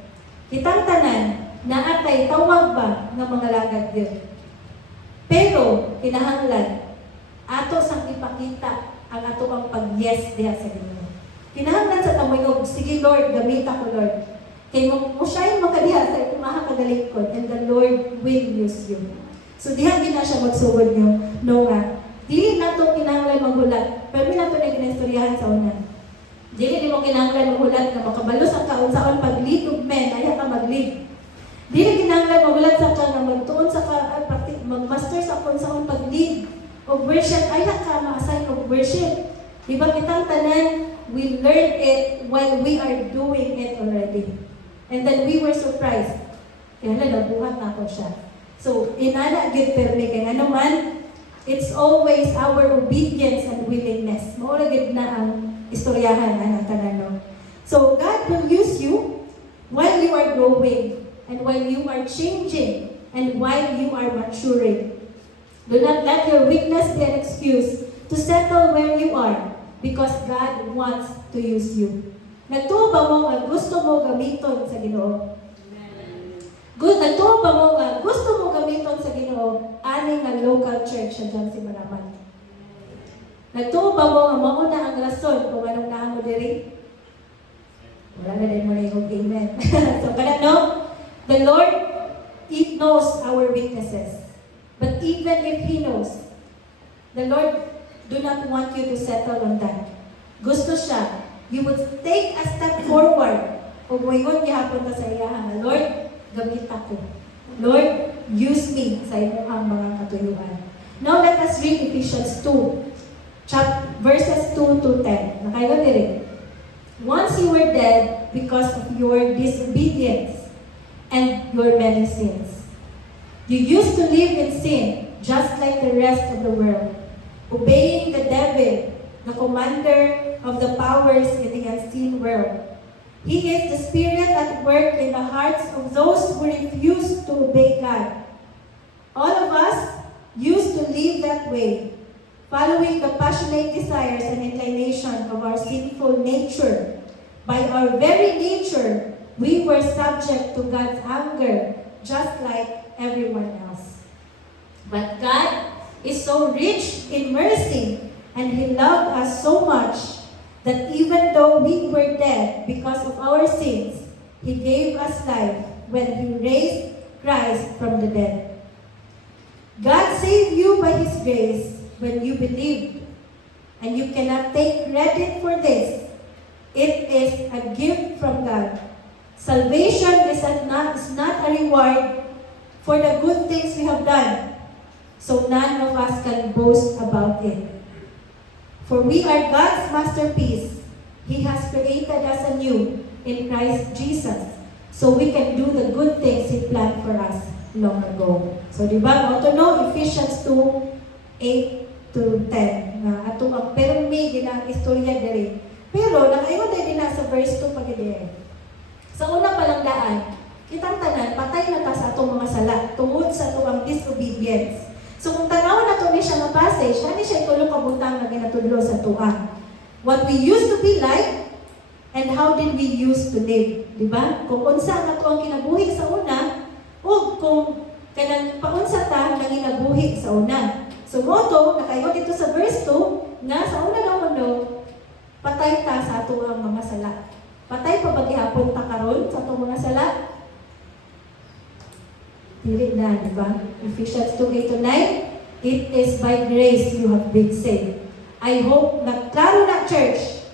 Kitang tanan naatay tawag ba nga mga lagad yun. Pero kinahanglan ato sang ipakita ang ato ang pag-yes diha sa Ginoo. Kinahanglan sa tamoyog, sige Lord, gamita ko Lord. Kay mo siya yung makadiha sa imaha kadalikod and the Lord will use you. So diha gina siya magsugod nyo, no nga. Dili nato kinahanglan maghulat, pero nato na ginastoryahan sa una. Dili mo kinahanglan maghulat na makabalos ang kaunsaon pag-lead of men, ayaw ka mag-lead. Dili kinahanglan maghulat sa ka na magtuon sa ka, mag-master sa kaunsaon pag-lead of worship, ayaw ka ma-assign of worship. Diba kitang tanan, we learned it while we are doing it already. And then we were surprised. Kaya nabuhat na ako siya. So, inana, good permi. Kaya nga naman, it's always our obedience and willingness. istoryahan ang tanan. So God will use you while you are growing and while you are changing and while you are maturing. Do not let your weakness be an excuse to settle where you are because God wants to use you. Nagtuo ba mo nga gusto mo gamiton sa Ginoo? Nagtuo ba mo nga gusto mo gamiton sa Ginoo ani nga local church sa dyan si Maraman? Nagtuo ba mo nga mauna ang rason kung anong naan mo diri? Wala na din mo na yung amen. So, kada no? The Lord, He knows our weaknesses. But even if He knows, the Lord do not want you to settle on that. Gusto siya, you would take a step forward. Kung moingon gihapon ta sa iyahan, Lord, gamit ako. Lord, use me sa imong mga katuyuan. Now let us read Ephesians 2, verses 2 to 10. Nakayo diri. Once you were dead because of your disobedience and your many sins. You used to live in sin just like the rest of the world, obeying the devil, the commander of the powers in the unseen world. He is the spirit at work in the hearts of those who refuse to obey God. All of us used to live that way, following the passionate desires and inclination of our sinful nature. By our very nature, we were subject to God's anger, just like everyone else. But God is so rich in mercy, and He loved us so much that even though we were dead because of our sins, He gave us life when He raised Christ from the dead. God saved you by His grace when you believed, and you cannot take credit for this. It is a gift from God. Salvation is not a reward for the good things we have done, so none of us can boast about it. For we are God's masterpiece. He has created us anew in Christ Jesus, so we can do the good things He planned for us long ago. So, di ba? Ito no, Ephesians 2:8 to 10. Na ato ang permi ginang istorya diri. Pero nakaingon din na sa verse 2 pagidi. Sa una pa lang daan, kitang tanan patay na ta sa atong mga sala tungod sa atong disobedience. So kung tanaw na to ni siya nga passage, ani siya tulo ka butang nga ginatudlo sa tuan. What we used to be like and how did we used to live, di ba? Kung unsa nga to ang kinabuhi sa una, o kung kanang paunsa ta nga kinabuhi sa una. So moto nakaingon dito sa verse 2 nga sa una daw kuno patay ta sa ato ang mga sala. Patay pa ba gihapon ta karon sa atong mga sala? Dili na, di ba? Ephesians 2:8-9, it is by grace you have been saved. I hope na klaro na church.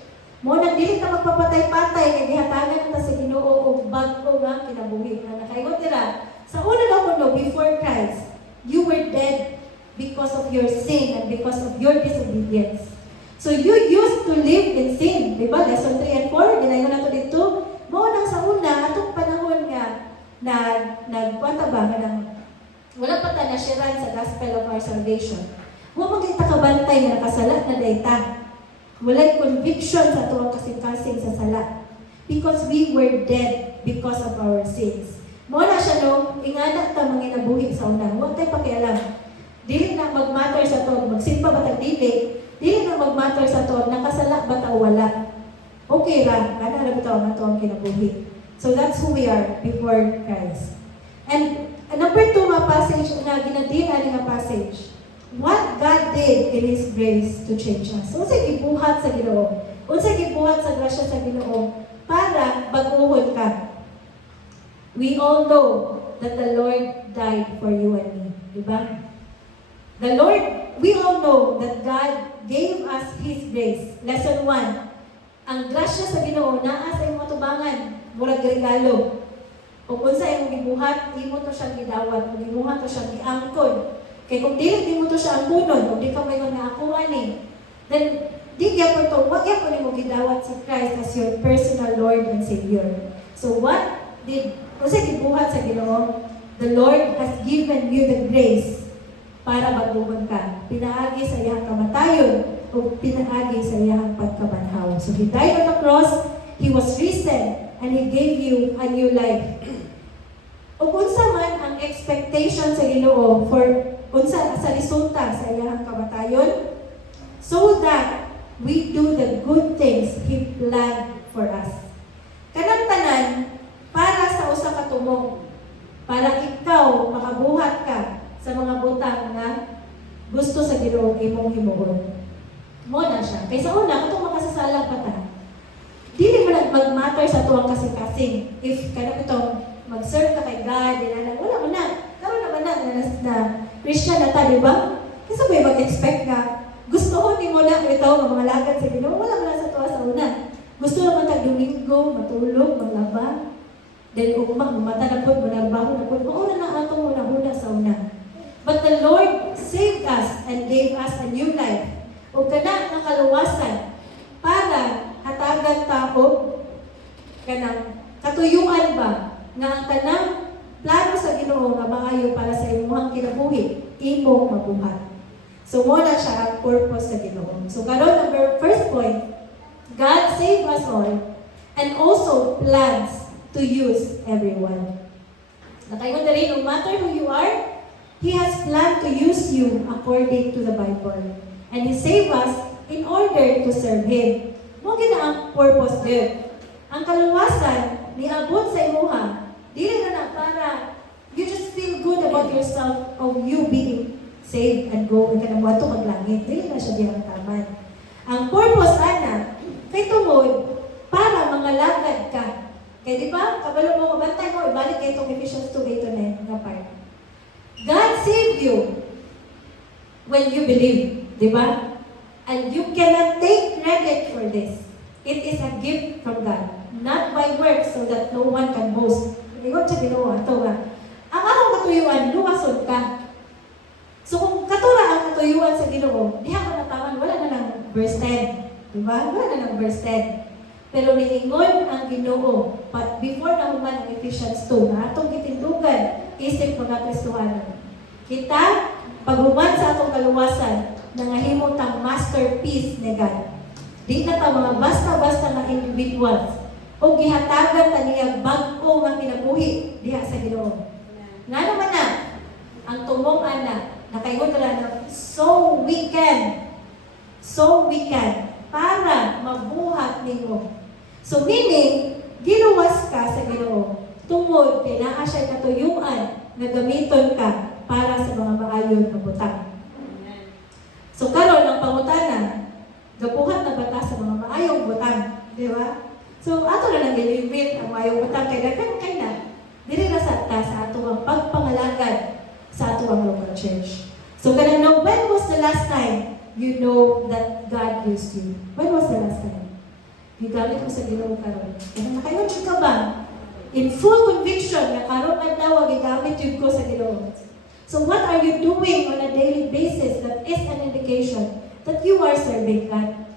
Mo nang dili ta magpapatay-patay kay gihatagan ta sa Ginoo og bag-o nga kinabuhi. Nakaingon dira, sa una daw kuno before Christ, you were dead because of your sin and because of your disobedience. So you used to live in sin, di ba? Lesson 3 and 4, ginayon na to dito. Mo nang sa una, atong panahon nga, nagkwanta ba, wala pa ta nasyaran sa gospel of our salvation. Huwag magkita kabantay na nakasalat na dayta. Walay conviction sa tuwang kasing-kasing sa sala. Because we were dead because of our sins. Mo na siya no, ingana ta mga nabuhi sa una. Huwag tayo pakialam. Dili na mag-matter sa to, magsimpa ba tag dili? Dili na mag-matter sa to, nakasala ba ta o wala? Okay ra, kana ra bitaw na to ang kinabuhi. So that's who we are before Christ. And number 2 nga passage na ginadihan nga passage. What God did in His grace to change us. Unsay gibuhat sa Ginoo? Unsay gibuhat sa grasya sa Ginoo para bag-ohon ka? We all know that the Lord died for you and me, di ba? The Lord, we all know that God gave us His grace. Lesson 1. Ang grasya sa Ginoo naa sa imong tubangan, murag regalo. Kung unsa imong gibuhat, imo to siyang gidawat, kung gibuhat to siyang giangkon. Kaya kung di mo to siya angkunon, kung di ka may nga ako ani, then di gyapon to, wag gyapon nimo gidawat si Christ as your personal Lord and Savior. So what did unsa gibuhat sa Ginoo? The Lord has given you the grace para magbuhon ka. Pinaagi sa iyang kamatayon o ug pinaagi sa iyang pagkabanhaw. So He died on the cross, He was risen, and He gave you a new life. Ug unsa man ang expectation sa Ginoo for unsa sa resulta sa iyang kamatayon, so that we do the good things He planned for us. Kanang tanan para sa usa ka tumong, para ikaw makabuhat ka sa mga butang na gusto sa Ginoo imong himuon. Mo na siya. Kaysa una katong makasasala pa ta. Dili man mag-matter sa tuwang kasing-kasing. If kanang itong mag-serve ka kay God, wala mo na. Karon naman na Christian na ta, di ba? Kasi may mag-expect ka. Gusto ni mo na ito, mga lagad sa Ginoo, wala mo na sa tuwa sa una. Gusto naman tag-Domingo, matulog, maglaba. Then mata na po, manarbaho na po. Mauna na ato mo na sa una. But the Lord saved us and gave us a new life. O kana nga kaluwasan para hatagan tao kanang katuyuan ba nga ang kanang plano sa Ginoo nga maayo para sa imong kinabuhi, imong mabuhat. So mo na siya ang purpose sa Ginoo. So karon ang first point, God saved us all and also plans to use everyone. Nakaingon na rin, no matter who you are, He has planned to use you according to the Bible. And He saved us in order to serve Him. Mo gina ang purpose din. Ang kaluwasan niabot sa imuha, dili na para you just feel good about yourself of you being saved and go and kanang wato maglangit. Dili na siya diyang taman. Ang purpose ana kay tungod para mangalagad ka. Kaya di ba? Kabalo mo kabantay mo ibalik kay itong Ephesians 2:8-9 nga part. God saved you when you believe, di ba? And you cannot take credit for this. It is a gift from God, not by works so that no one can boast. Ingon siya Ginoo ato nga. Ang akong katuyuan, luwasod ka. So kung katura ang katuyuan sa Ginoo, diha ka natawan, wala na ng verse 10. Di ba? Wala na ng verse 10. Pero niingon ang Ginoo, but before na human ang Ephesians 2, na atong kitindugan, isip mga Kristohanon. Kita, paghuman sa atong kaluwasan, nangahimo tang masterpiece ni God. Di na ta mga basta-basta na individuals o gihatagan ta niya bag-o nga kinabuhi diha sa Ginoo. Nga naman na, ang tumong ana, nakaingon na so we can, para mabuhat nimo. So meaning, giluwas ka sa Ginoo, tungod kay naa siya katuyuan na gamiton ka para sa mga maayon na butang. So karon ang pangutana, gabuhat na bata sa mga maayong butang, di ba? So ato na lang gilimit ang maayong butang kay daghan kay na dili na sa ato ang pagpangalagad sa ato ang local church. So kanang no, when was the last time you know that God used you? When was the last time? Gigamit mo sa Ginoo karon. Kanang nakaingon jud ka ba? In full conviction na karon adlaw gigamit jud ko sa Ginoo. So what are you doing on a daily basis that is an indication that you are serving God?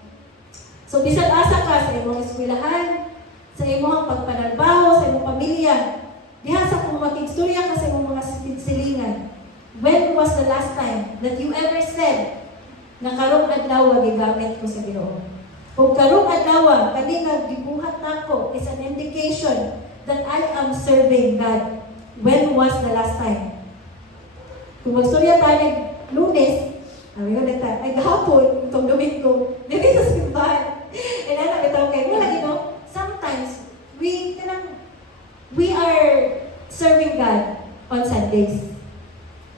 So bisan asa ka sa imong eskwelahan, sa imong pagpanarbaho, sa imong pamilya, diha sa kung makigstorya ka sa imong mga silingan, when was the last time that you ever said na karong adlaw gigamit ko sa Ginoo? Kung karong adlaw kani nga gibuhat nako is an indication that I am serving God. When was the last time? Kung magstorya tayo Lunes, ay gahapon, itong Domingo, dili sa simbahan. And ano, ito, okay, wala, sometimes, we are serving God on Sundays.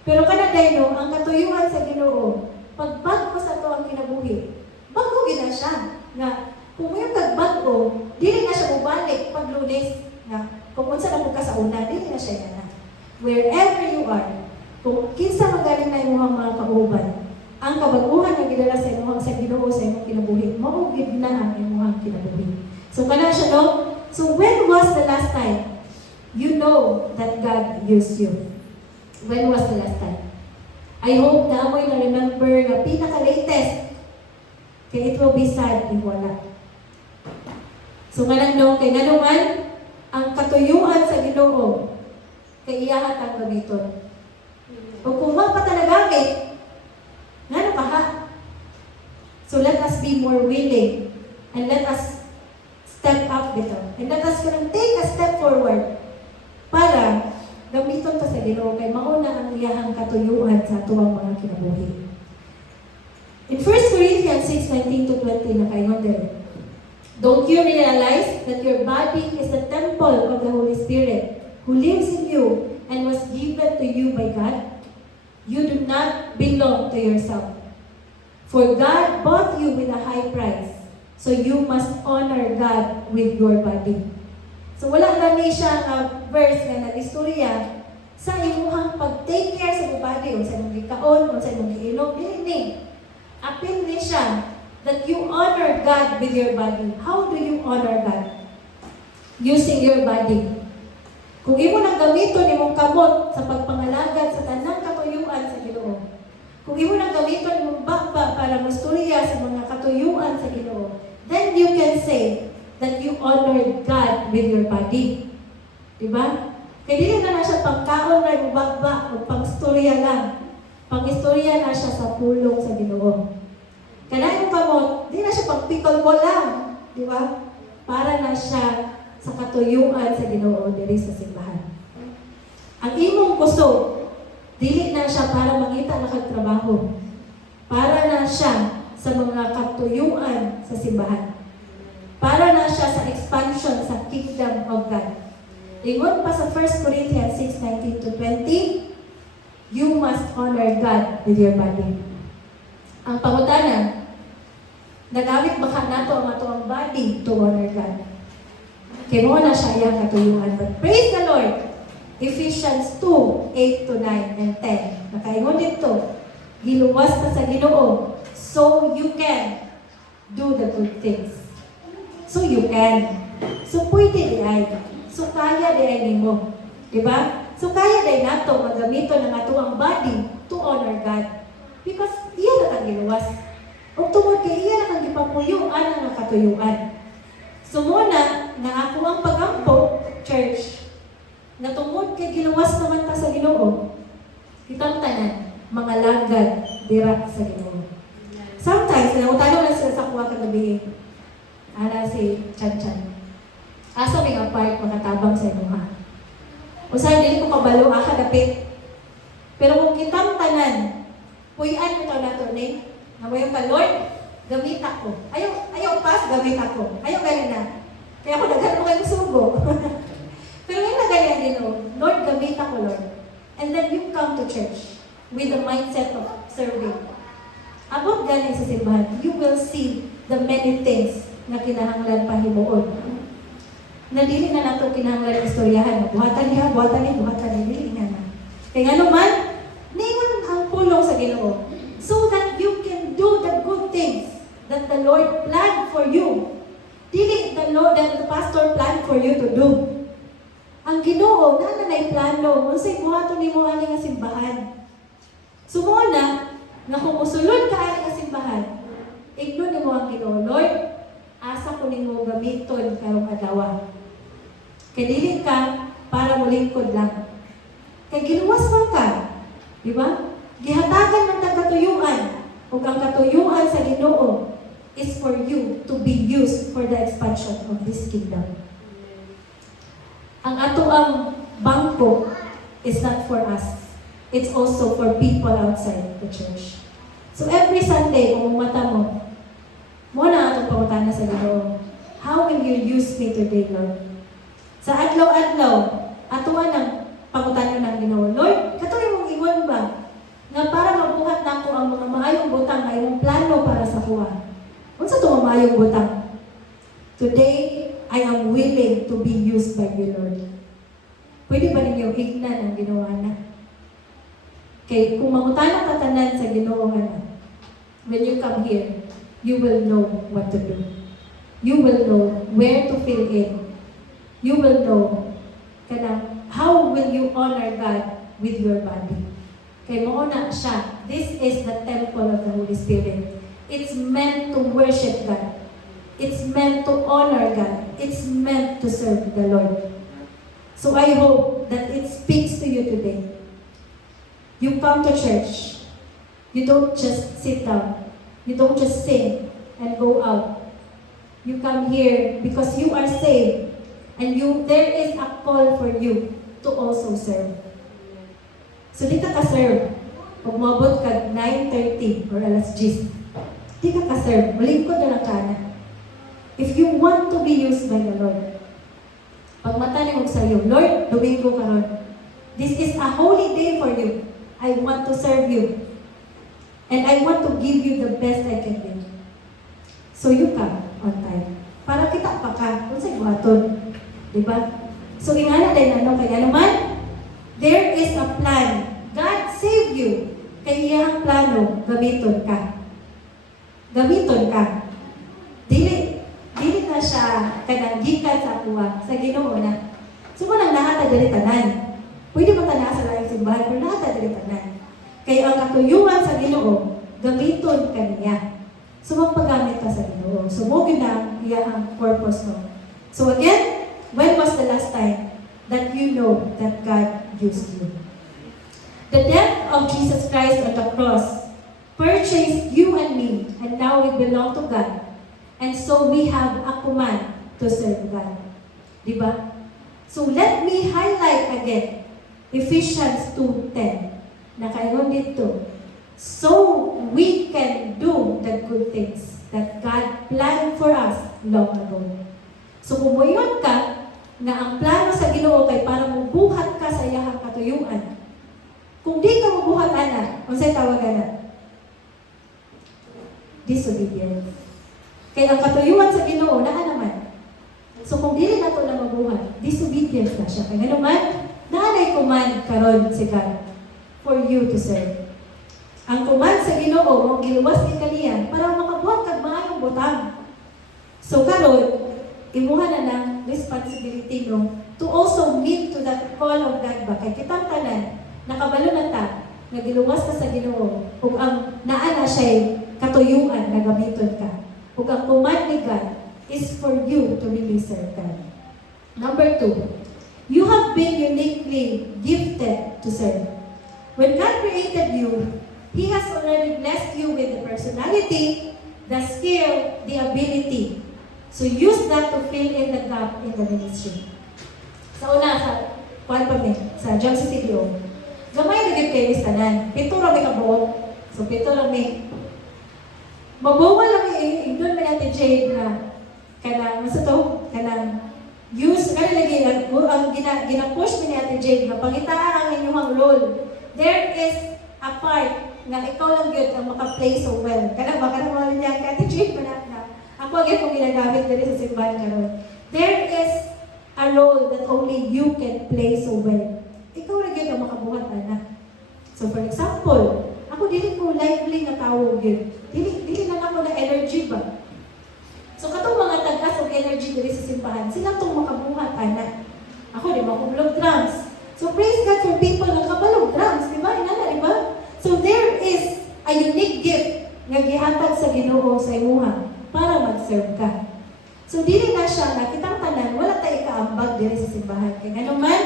Pero kanaday, ang katuyuan sa Ginoo, pagbago sa ito ang kinabuhi, bago gina siya. Nga, kung yung tagbago, dili na siya bubalik pag Lunes. Nga, kung unsa na ka sa una, dili na siya na. Wherever you are, kung kinsa magaling na imong mga kauban, ang kabaguhan nga gidala sa imong sa Ginoo sa imong kinabuhi, mao gid na ang imong kinabuhi. So kana siya no. So when was the last time you know that God used you? When was the last time? I hope na amoy na remember nga pinaka-latest. Kaya it will be sad if wala. So nga no, kay nanuman ang katuyuan sa Ginoo kay iyahat ang gamiton. O kung magpatanagamit, nga pa ha? So let us be more willing and let us step up dito. And let us take a step forward para gamiton ta sa Ginoo kay mauna ang iyahang katuyuan sa atuang mga kinabuhi. In 1 Corinthians 6:19-20 na kayo there. Don't you realize that your body is the temple of the Holy Spirit who lives in you and was given to you by God? You do not belong to yourself. For God bought you with a high price, so you must honor God with your body. So wala gani siya verse nga nag-istorya sa imuhang pag-take care sa body, o sa imong gikaon, o sa imong giinom, dili. Apil ni siya that you honor God with your body. How do you honor God? Using your body. Kung imo nang gamiton imong kamot sa pagpangalagad sa tanang katuyuan sa Ginoo. Kung imo nang gamiton imong bakba para masturya sa mga katuyuan sa Ginoo, then you can say that you honored God with your body. Diba? Kaya dili na siya pangkaon na imong bakba o pangsturya lang. Pangistorya na siya sa pulong sa Ginoo. Kana yung kamot, di na siya pagpikol mo lang. Di ba? Para na siya sa katuyuan sa Ginoo diri sa simbahan. Ang imong kusog, dili na siya para mangita na kagtrabaho. Para na siya sa mga katuyuan sa simbahan. Para na siya sa expansion sa kingdom of God. Ingon pa sa 1 Corinthians 6:19-20, you must honor God with your body. Ang pangutana, nagamit ba nato ang atong body to honor God? Kaya mo na siya iyang katuyuan. But praise the Lord! Ephesians 2:8-9 and 10. Nakaingon dito, giluwas na sa Ginoo so you can do the good things. So you can. So pwede di ay. So kaya di ay nimo. Diba? So kaya day nato magamito ng ato ang body to honor God. Because iya na kang giluwas. O tungod kay iya na kang gipapuyuan ang katuyuan. So muna, na ako ang pagampo, church, na tungod kay giluwas naman ta sa Ginoo, kitang tanan, mga lagad, dira sa Ginoo. Sometimes, nautano na sila sa kuha kagabi, ana si Chan. Asa may apart makatabang sa inuha. Usahay, dili ko kabalo, dapit. Pero kung kitang tanan, puyan ko nato ni, na mo yung Lord, gamit ako. Ayaw pas, gamit ako. Ayaw galing na. Kaya ako daghan mo kayong sugo. Pero yung nagaling din, Lord, gamit ako, Lord. And then you come to church with the mindset of serving. Abot galing sa simbahan, you will see the many things na kinahanglan pahimuon. Na dili na nato kinahanglan istoryahan. Buhatan niya, dili na. Kaya nga naman, ningon ang pulong sa Ginoo so that you can do the good things that the Lord planned for you. Dili the Lord that the pastor planned for you to do. Ang Ginoo na nay plano unsay buhaton nimo ani nga simbahan. Sumo na nga kung musulod ka ani nga simbahan, igno nimo ang Ginoo, Lord, asa ko nimo gamiton karong adlaw. Kay dili ka para mulingkod lang. Kay giluwas man ka, di ba? Gihatagan man tag katuyuan, ug ang katuyuan sa Ginoo is for you to be used for the expansion of this kingdom. Ang ato ang bangko is not for us. It's also for people outside the church. So every Sunday, kung mata mo na atong pangutana sa Ginoo, how will you use me today, Lord? Sa adlaw-adlaw, atuan ang pangutana ng Ginoo, Lord, katuloy mong ingon ba na para mabuhat nako ang mga maayong butang ay imong plano para sa kuha? Unsa to maayong butang? Today, I am willing to be used by you, Lord. Pwede ba ninyo hignan ang ginawa na? Kay kung mangutana ka tanan sa Ginoo nga, when you come here, you will know what to do. You will know where to fill in. You will know how will you honor God with your body. Kay mo na siya. This is the temple of the Holy Spirit. It's meant to worship God. It's meant to honor God. It's meant to serve the Lord. So I hope that it speaks to you today. You come to church. You don't just sit down. You don't just sing and go out. You come here because you are saved, and there is a call for you to also serve. So di ka ka-serve. Pag umabot ka 9:30 or alas 10, di ka ka-serve. Malingkod na lang ka na. If you want to be used by the Lord, pag matanim mo sa'yo, Lord, Domingo karon. This is a holy day for you. I want to serve you. And I want to give you the best I can give. So you come on time. Para kita pa ka, kung sa'yo buhaton. Diba? So ingana din kaya naman, there is a plan. God saved you. Kaya iyang plano, gamiton ka. Gamiton ka. Dili na siya kananggikan sa kuha, sa Ginoo na. So walang lahat na dalitanan. Pwede mo tanaas sa laing simbahan, pero lahat na dalitanan. Kaya ang katuyuan sa Ginoo, gamiton ka niya. So magpagamit ka sa Ginoo. So mo na iyang purpose mo. So again, when was the last time that you know that God used you? The death of Jesus Christ on the cross purchased you and me, and now we belong to God. And so we have a command to serve God. Diba? So let me highlight again Ephesians 2:10. Nakaingon dito. So we can do the good things that God planned for us long ago. So kung moyon ka, na ang plano sa Ginoo kay para mubuhat ka sa iyahang katuyuan. Kung di ka mubuhat, ana, unsay tawag ana? Disobedience. Kaya ang katuyuan sa Ginoo, naa naman. So kung dili nato na mabuhat, disobedience na siya. Kaya naman, naanay command karon si God for you to serve. Ang command sa Ginoo, giluwas ni kaniya para makabuhat kag maayong butang. So karon, imuha na ng responsibility no to also meet to that call of God ba. Kaya kitang tanan, nakabalo na ta, nagiluwas ka sa Ginoo, ug ang naana siya katuyuan na gamiton ka. Ug ang command ni God is for you to really serve God. Number 2, you have been uniquely gifted to serve. When God created you, He has already blessed you with the personality, the skill, the ability. So use that to fill in the gap in the ministry. Sa una, sa John CCDO, gamay na gid kayo istanan. Pito ra may kabuok. So pito ra may mabawa lang doon may natin Jade na kanang use lagi ang gina-push ni natin Jade na pangitaan ang inyong role. There is a part na ikaw lang yun ang maka-play so well. Kanang mga niya, kaya Jade ba na ako agad kung ginagamit dali sa simbahan karon. There is a role that only you can play so well. Ikaw lang yun ang makabuhat na. So for example, ako dili ko lively na tao yun. Dili na ako na energy ba? So katong mga tagas og energy diri sa simbahan, sila tong makabuhat ana. Ako di ba kublog drums. So praise God for people na kabalog drums, di ba? Inana, di ba? So there is a unique gift nga gihatag sa Ginoo sa imuha para mag-serve ka. So dili na siya na kitang tanan wala tay kaambag diri sa simbahan. Kaya naman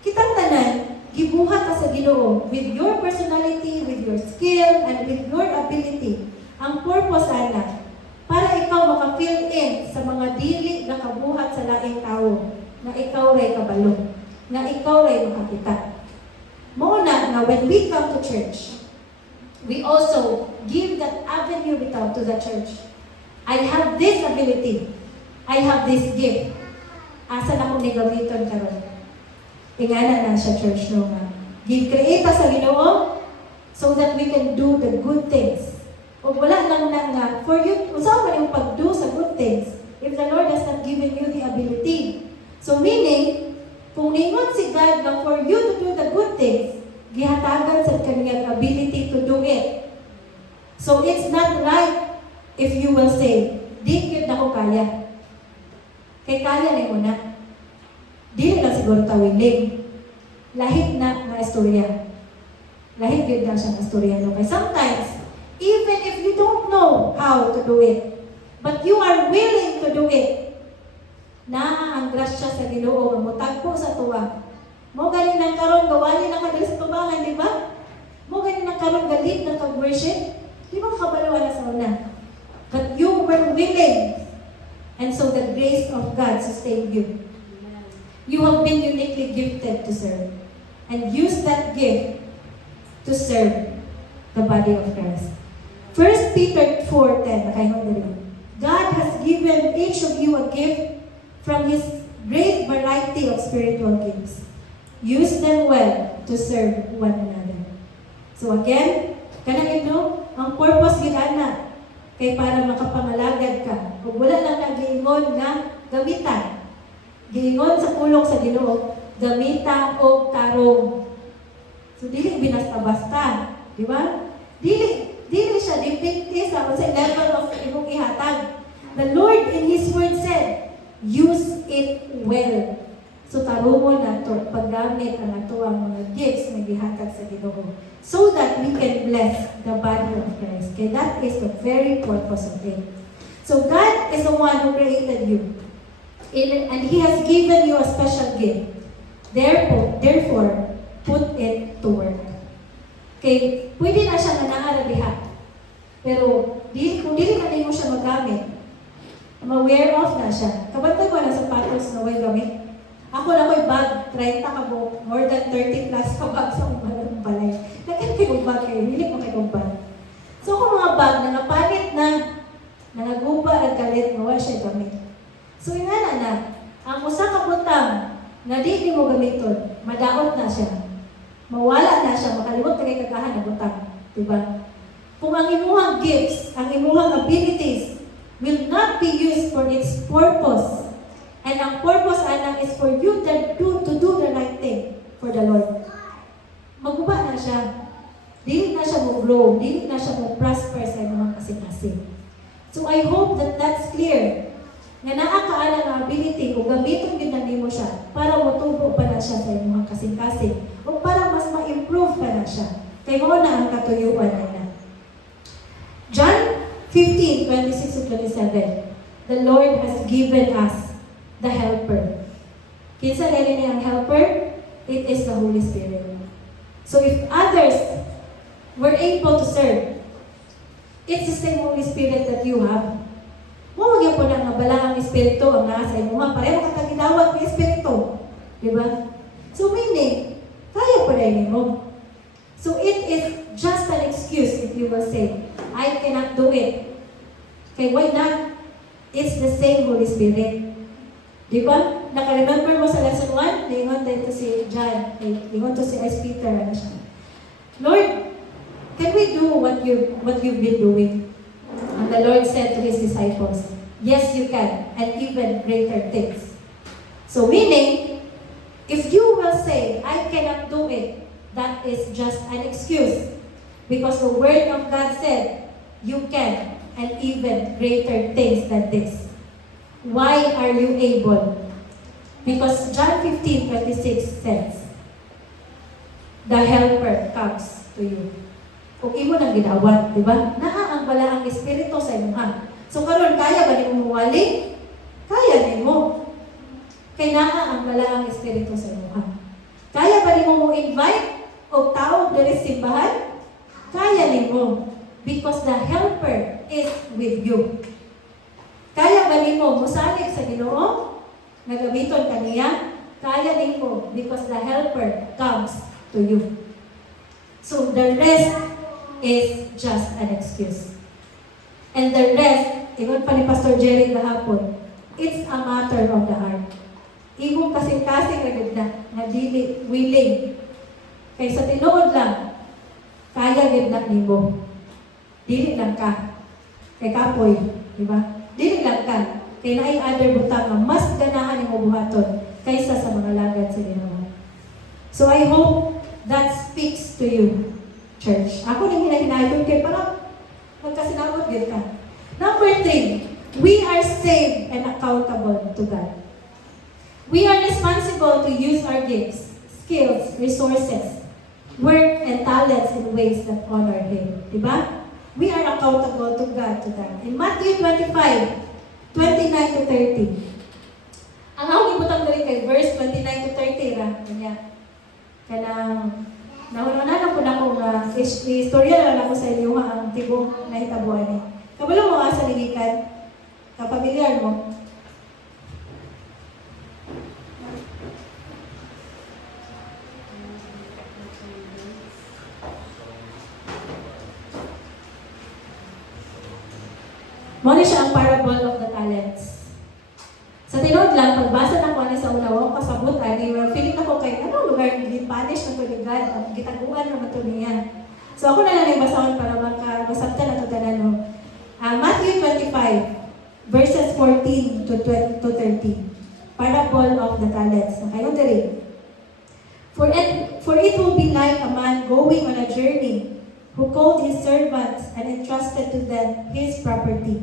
kitang tanan gibuhat ka sa Ginoo with your personality, with your skill, and with your ability. Ang purpose ana para ikaw maka-fill in sa mga dili na kabuhat sa laing tao, na ikaw ray kabalo, na ikaw ray makakita. Mao na when we come to church, we also give that avenue bitaw to the church. I have this ability. I have this gift. Asa na akong nigamiton karon? Ingana na siya church no nga. Gi-create sa Ginoo so that we can do the good things. O wala lang na nga, for you, usaw man yung pag-do sa good things if the Lord has not given you the ability. So meaning, kung ningon si God na for you to do the good things, gihatagan sa kaniyang ability to do it. So it's not right if you will say, di gyud na ko kaya. Kay kaya na mo na. Dili lang siguro tawiling. Lahit na nga istorya. Lahit gyud na siya nga istorya. No? Kaya sometimes, even if you don't know how to do it, but you are willing to do it, na ang grasya sa Ginoo nga motagpo sa tuwa. Mo ganin nang karon gawali na kadiri sa tubangan, di ba? Mo ganin nang karon galit na kag-worship. Di ba kabaluan na sa una? But you were willing. And so the grace of God sustained you. You have been uniquely gifted to serve. And use that gift to serve the body of Christ. 1 Peter 4:10, nakahingon na rin. God has given each of you a gift from His great variety of spiritual gifts. Use them well to serve one another. So again, kanang ito, ang purpose gina kay para makapangalagad ka. Kung wala lang na giingon nga gamitan. Giingon sa pulong sa Ginoo, gamita o tarong. So dili binasta-basta, di ba? Dili siya depende sa level of imong ihatag. The Lord in His word said, use it well. So tarungon nato paggamit ang ato ang mga gifts na gihatag sa Ginoo so that we can bless the body of Christ. Kaya that is the very purpose of it. So God is the one who created you. And He has given you a special gift. Therefore, put it to work. Okay, pwede na siya nanahara diha. Pero kung dili man mo siya magamit, ma-wear off na siya. Kabantay ko na sapatos na way gamit. Ako na ko'y bag, 30 ka po, more than 30 plus ka bag sa umalang balay. Nagkita kayo bag kayo, hindi ko kayo bag. So kung mga bag na napanit na, nangagupa at kalit, mawa siya gamit. So ingana na, ang usa ka butang na di mo gamiton, madaot na siya. Mawala na siya, makalimot na kay kagahan ng butang. Diba? Kung ang imuhang gifts, ang imuhang abilities will not be used for its purpose, and ang purpose anang is for you to do the right thing for the Lord. Maguba na siya. Dili na siya mo-grow, dili na siya mo-prosper sa inyong kasing-kasing. So I hope that that's clear. Nga naakaala ng ability o gamitin din na nimo siya para matubo pa na siya sa inyong kasing-kasing o para mas ma-improve pa na siya. Kaya mo na ang katuyuan na. John 15:26-27. The Lord has given us the helper. Kinsa nila niya ang helper? It is the Holy Spirit. So if others were able to serve, it's the same Holy Spirit that you have. Mo magyan po na nga bala ang Espiritu ang nasa imo ha. Pareho katagidawat ng Espiritu. Diba? So meaning, kaya pa rin mo. So it is just an excuse if you will say, I cannot do it. Okay, why not? It's the same Holy Spirit. Di ba? Naka-remember mo sa lesson 1? Lingon dito si John. Lingon to si S. Peter. Ano siya? Lord, can we do what you've been doing? And the Lord said to His disciples, yes, you can, and even greater things. So meaning, if you will say, I cannot do it, that is just an excuse. Because the Word of God said, you can, and even greater things than this. Why are you able? Because John 15:26 says, the helper comes to you. Kung imo nang gidawat, di ba? Naa ang bala ang Espiritu sa imuha. So karon kaya ba nimo muwali? Kaya nimo. Kay naa ang bala ang Espiritu sa imuha. Kaya ba nimo mo invite og tao diri sa simbahan? Kaya nimo. Because the helper is with you. Kaya ba nimo musalig sa Ginoo? Nagamiton kaniya? Kaya nimo because the helper comes to you. So the rest is just an excuse. And the rest, ingon pa ni Pastor Jerry kahapon, it's a matter of the heart. Imong kasing-kasing ragad na dili willing. Kay sa tinuod lang, kaya gid na nimo. Dili lang ka. Kay kapoy, di ba? Dili lang ka. Kay naay other butang nga mas ganahan nimo buhaton kaysa sa mga lagad sa Ginoo. So I hope that speaks to you, church. Ako nang hinahinayod kay para magkasinabot gid ka. Number 3, we are saved and accountable to God. We are responsible to use our gifts, skills, resources, work, and talents in ways that honor Him. Diba? We are accountable to God to that. In Matthew 25:29-30. Ang akong ibutang dali kay verse 29-30 ra. Kanya. Kanang Nahunanan po na ko nga, istorya na ako sa inyo nga ang tibok na hitabuan ni. Kabalo mo nga sa ligikan, kapamilyar mo. Muna siya ang parable of the talents. Sa tinod lang, pagbasa na ko sa unawang kasabutan, feeling ako kay anong lugar ni punish na tuligan, ang gitaguan naman ito niya. So ako na lang nagbasahon para makabasabtan na ito tanan. Matthew 25, verses 14 to 30. Parable of the talents. Kayo diri. For it will be like a man going on a journey who called his servants and entrusted to them his property.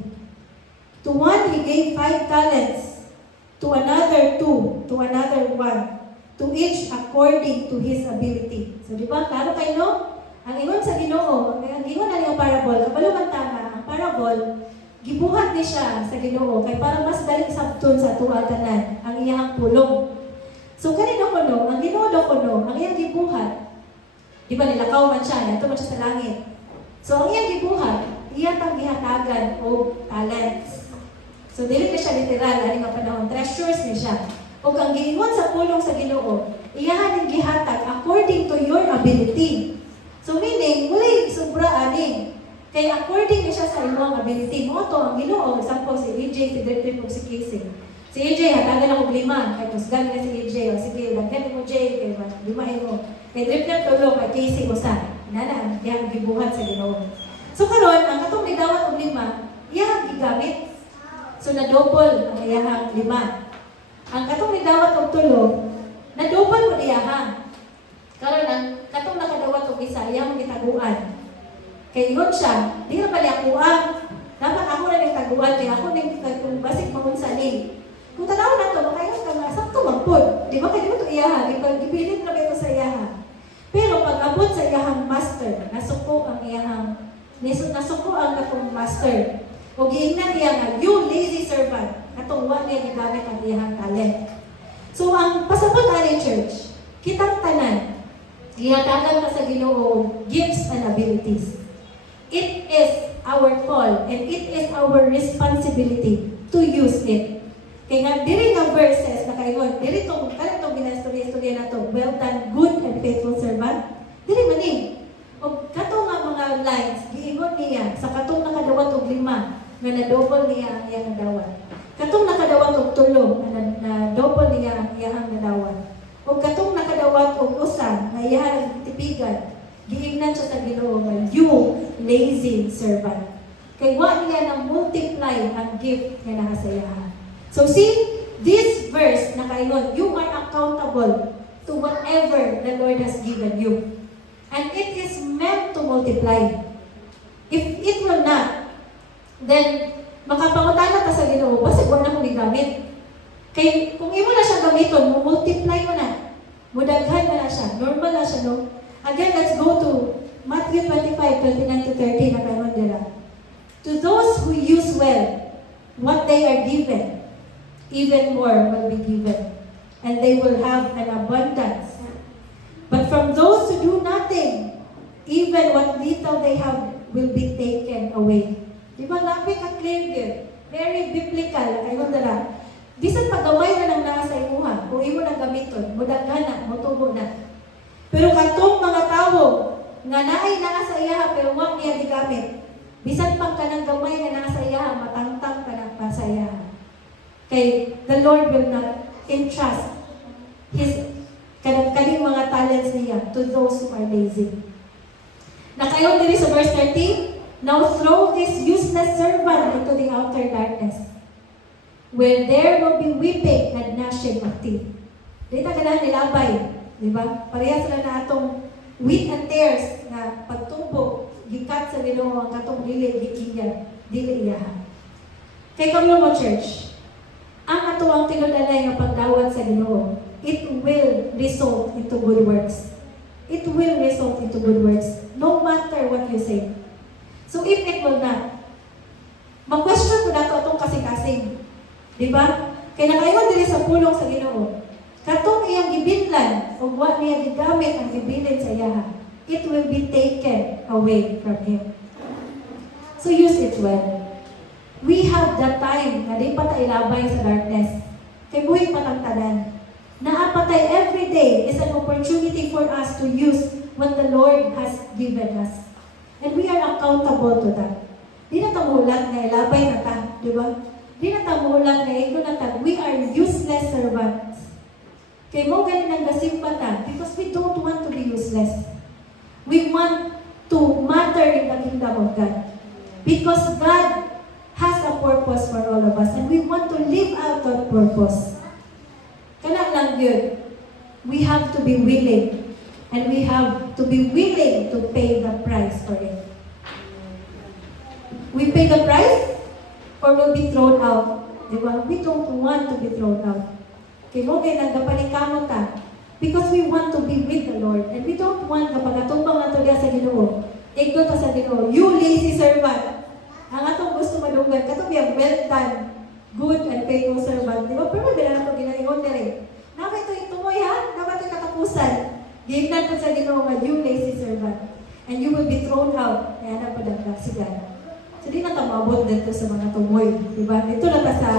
To one he gave 5 talents, to another 2, to another 1, to each according to his ability. So di ba, klaro kayo no? Ang ingon sa Ginoo, ang ingon na niyang parable, kabalo man tama, ang parable, gibuhat ni siya sa Ginoo, kay para mas dali sabton sa tuwa tanan, ang iyang pulong. So kanino ko no, ang Ginoo do ko no, ang iyang gibuhat, di ba nilakaw man siya, nato man siya sa langit. So ang iyang gibuhat, iyang pang gihatagan o talents. So dili ka siya literal, ani nga panahon, treasures ni siya. O ang giingon sa pulong sa Ginoo, iyahan ang gihatag according to your ability. So meaning, muli sobra ani. Kaya according ni siya sa imong ability, mo to ang Ginoo, example si EJ, si Director si Casey. Si EJ, hatagan ako 5, kay kusgan na si EJ, o sige, lagyan mo J, kay 5 mo. Kay Director tulo, kay Casey usa. Nana, ang iyang gibuhat sa Ginoo. So karon, ang katong nidawat og 5, iyang gigamit. So na-double ang iyahang 5. Ang katong nidawat og 3, na-double mo iyahang. Karon ang katong nakadawat og 1, iyang gitaguan. Kay ingon siya, di na bali ako dapat ako na ning taguan, kay ako ning basig maunsa ni. Kung tanaw na to, makaingon ka nga, sakto magpod. Di ba kay di mo to iyaha, gipilit na ba ito sa iyaha. Pero pag abot sa iyahang master, nasuko ang iyahang, nasuko ang katong master. O giingnan niya nga, you lazy servant, natungwa niya gigamit ang iyahang talent. So ang pasabot ani church, kitang tanan, gihatagan ka sa Ginoo gifts and abilities. It is our call and it is our responsibility to use it. Kaya nga, diri nga verses na kaingon, diri itong, kanitong ginastorya-storya na to, well done, good and faithful servant, diri maning. O katong nga mga lines, giingon niya, sa katong nakadawat og 5, nga na-double niya ang iyang nadawat. Katong nakadawat og 3, na double niya ang iyang nadawat. O katong nakadawat og 1, na iyang tipigan, giingnan siya sa Ginoo nga, you lazy servant. Kay wa niya na multiply ang gift nga nakasayahan. So see, this verse na kaingon, you are accountable to whatever the Lord has given you. And it is meant to multiply. If it will not, then makapangutana ta sa Ginoo, basig wala mo gamit. Kay kung imo na siya gamiton, multiply mo na. Mudaghan mo na siya. Normal na siya, no? Again, let's go to Matthew 25:29-30 na kanon dira. To those who use well what they are given, even more will be given, and they will have an abundance. But from those who do nothing, even what little they have will be taken away. Di ba, labi ka clear here? Very biblical. Ayun dala. Bisan pagaway na ng nasa imuha, kung imo na gamiton, mudaghan na, mutubo na. Pero katong mga tao, nga naay nasa iyaha, pero wag niya gigamit. Bisan pang kanang gamay na nasa iyaha, matangtang ka na pa sa iyaha. Kay the Lord will not entrust His kaning mga talents niya to those who are lazy. Nakayon diri sa verse 30, now throw this useless servant into the outer darkness, where there will be weeping and gnashing of teeth. Dito ganahan nilabay, di ba? Pareha sila na atong wheat and tares na pagtubo, gikat sa Ginoo ang katong dili iyaha. Kay kamo mo church, ang ato ang tinudalay nga pagdawat sa Ginoo, it will result into good works. It will result into good works, no matter what you say. So if it will not, mag-question ko na ito atong kasing-kasing. Di ba? Kaya nakaiwan din sa pulong sa Ginoo. Katong iyang gibinlan, o wa niya gigamit ang gibilin sa iyaha. it will be taken away from him. So use it well. We have the time na di pa tayo ilabay sa darkness. Kay buhay pa ng tanan. Naapatay every day is an opportunity for us to use what the Lord has given us. And we are accountable to that. Di na tamulat na ilabay na ta, di ba? Di na tamulat na ito na ta. We are useless servants. Kay mo ganin ang gasimpa ta because we don't want to be useless. We want to matter in the kingdom of God. Because God has a purpose for all of us and we want to live out that purpose. Kana lang yun. We have to be willing and we have to be willing to pay the price for it. We pay the price or we'll be thrown out. Diba? We don't want to be thrown out. Kaya mo kayo nagkapanikamo ta because we want to be with the Lord and we don't want kapag atubang nato diya sa Ginoo. Igdo ta sa Ginoo, you lazy servant. Ang atong gusto madunggan, katong yung well done, good and faithful servant. Di ba? Pero bila na ito ginalingon na rin. Nawa ito itumoy ha? Nawa ito katapusan. Gimnan ko sa Ginoo nga, you lazy servant. And you will be thrown out. Kaya na padagdag si God. So di na ito mabot dito sa mga tumoy. Di ba? Ito na ta sa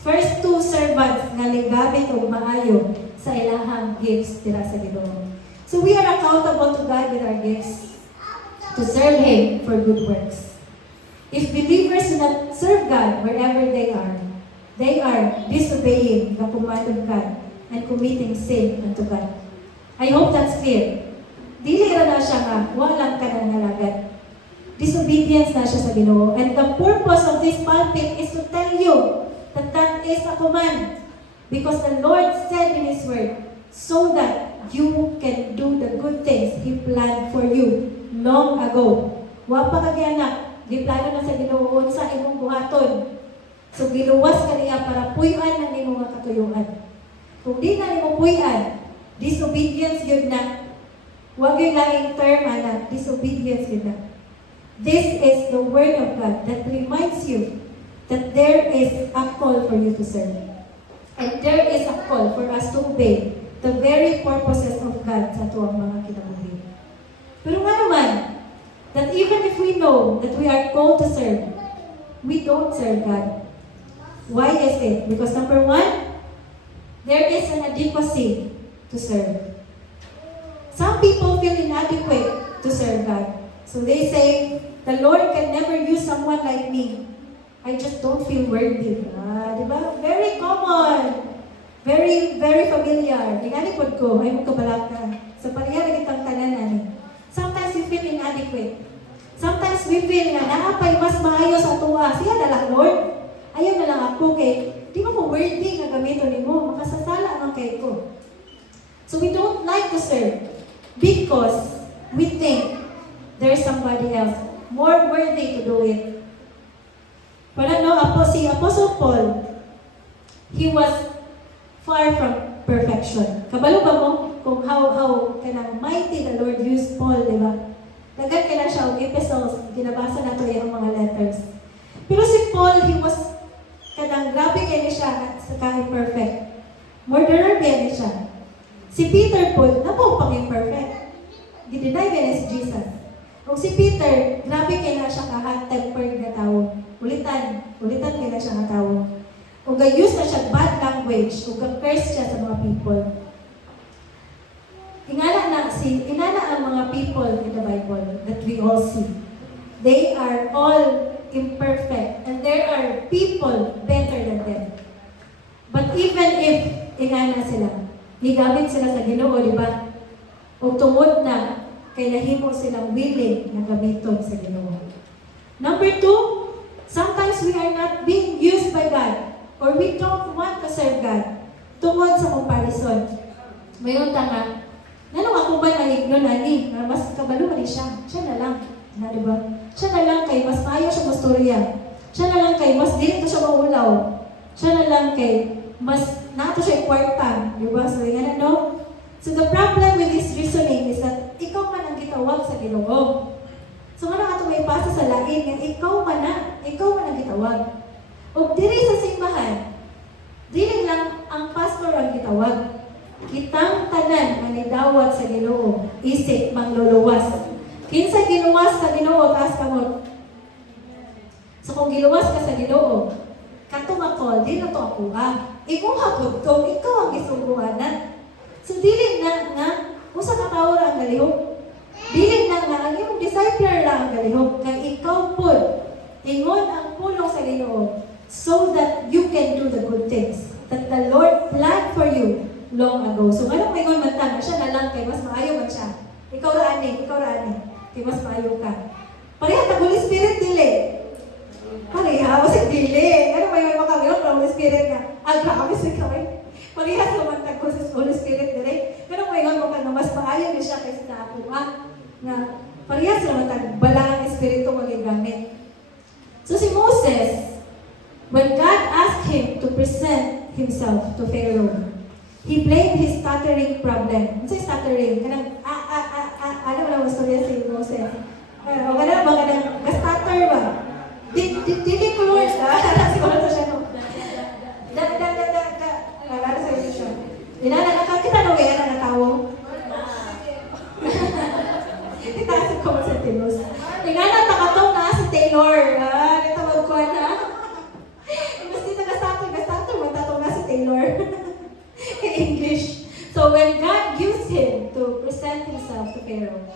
first two servants nga ligamit o maayo sa ilahang gifts tira sa Ginoo. So we are accountable to God with our gifts to serve Him for good works. If believers do not serve God wherever they are disobeying the command of God and committing sin unto God. I hope that's clear. Dili ra na siya nga, walang ka ng nalagad. Disobedience na siya sa Ginoo. And the purpose of this pulpit is to tell you that that is a command. Because the Lord said in His Word, so that you can do the good things He planned for you long ago. Wa pa kagyanak. Di plano na sa Ginoo sa imong buhaton. So giluwas ka niya para puy-an ang imong mga katuyuan. Kung di na nimo puy-an, disobedience gyud na. Huwag yung laing term na disobedience gyud na. This is the word of God that reminds you that there is a call for you to serve. And there is a call for us to obey the very purposes of God sa tuwang mga kinabuhi. Pero nga naman, that even if we know that we are called to serve, we don't serve God. Why is it? Because number one, there is an adequacy to serve. Some people feel inadequate to serve God. So they say, the Lord can never use someone like me. I just don't feel worthy. Diba? Very common. Very, very familiar. Inalipod ko, ay magkabalak ka. Sa pariya na kitang tanan. Sometimes we feel inadequate. Sometimes we feel nga naapay mas maayo sa tuwa. Siya na lang, Lord. Ayaw na lang ako kay di mo ko worthy nga gamiton nimo. Makasasala man kay ko. So we don't like to serve because we think there's somebody else more worthy to do it. But si Apostle Paul, he was far from perfection. Kabalo ba mo kung how kanang mighty the Lord used Paul, di ba? Dagan kaya siya og epistles, ginabasa nato yung mga letters. Pero si Paul, he was kanang grabe kaya siya sa ka-imperfect. Murderer kaya siya. Si Peter po, napaw pang imperfect. Gidinay kaya si Jesus. O si Peter, grabe kaya siya ka-hot-tempered na tao. Ulitan kaya siya nga tao. O ga-use na siya bad language, o ga-curse siya sa mga people. Ingana ang mga people in the Bible that we all see. They are all imperfect and there are people better than them. But even if ingana sila, higamit sila sa Ginoo, di ba? O tungod na, kay nahimo silang willing na gamiton sa Ginoo. Number two, sometimes we are not being used by God or we don't want to serve God tungod sa comparison. Mayroon nga, nanong ako ba nahigno na ni? Mas kabalo man siya. Siya na lang. Na, diba? Siya na lang kay mas maayo siya mastorya. Siya na lang kay mas dito siya maulaw. Siya na lang kay mas nato siya kwarta. Diba? So, yan ano? So, the problem with this reasoning is that ikaw man ang gitawag sa Ginoo. So, nga ato may pasa sa lain nga ikaw man ang gitawag. O diri sa simbahan, dili lang ang pastor ang gitawag. Kitang tanan ang nidawat sa Ginoo isip mangluluwas. Kinsa giluwas sa Ginoo taas kamot. So kung giluwas ka sa Ginoo, katong ako, di na to ako ikaw hapod to, ikaw ang isungguhanan. So dili na nga, kung sa katao ra ang galihok, dili na nga, ang iyong discipler lang ang galihok, kay ikaw po, ingon ang pulong sa Ginoo, so that you can do the good things that the Lord planned for you long ago. So anong may ingon man ta, siya na lang, kay mas maayo man siya. Ikaw ra ani, kay mas maayo ka. Pareha ta Holy Spirit dili. Pareha, o sa dili. Ano may makagayon ng Holy Spirit nga? Grabe sa kaway. Pareha sa mantag ko sa Holy Spirit dili. Pero may ingon mo ka na mas maayo ni siya kaysa sa ako. Nga, pareha sa mantag bala ang Espiritu magigamit. So si Moses, when God asked him to present himself to Pharaoh, he blamed his stuttering problem. Ano sa stuttering? Kanang, ano mo lang gusto niya si Moses? O kanang ba, kanang, stutter ba? Dili ko Lord, siguro to siya, no? Ano sa ito siya? Kita nung kaya na natawo? Itasip ko sa Tinos. Tingnan takatong na si Taylor. Natawag ko na. Mas dito gastator, matatong na si Taylor. In English. So when God used him to present himself to Pharaoh,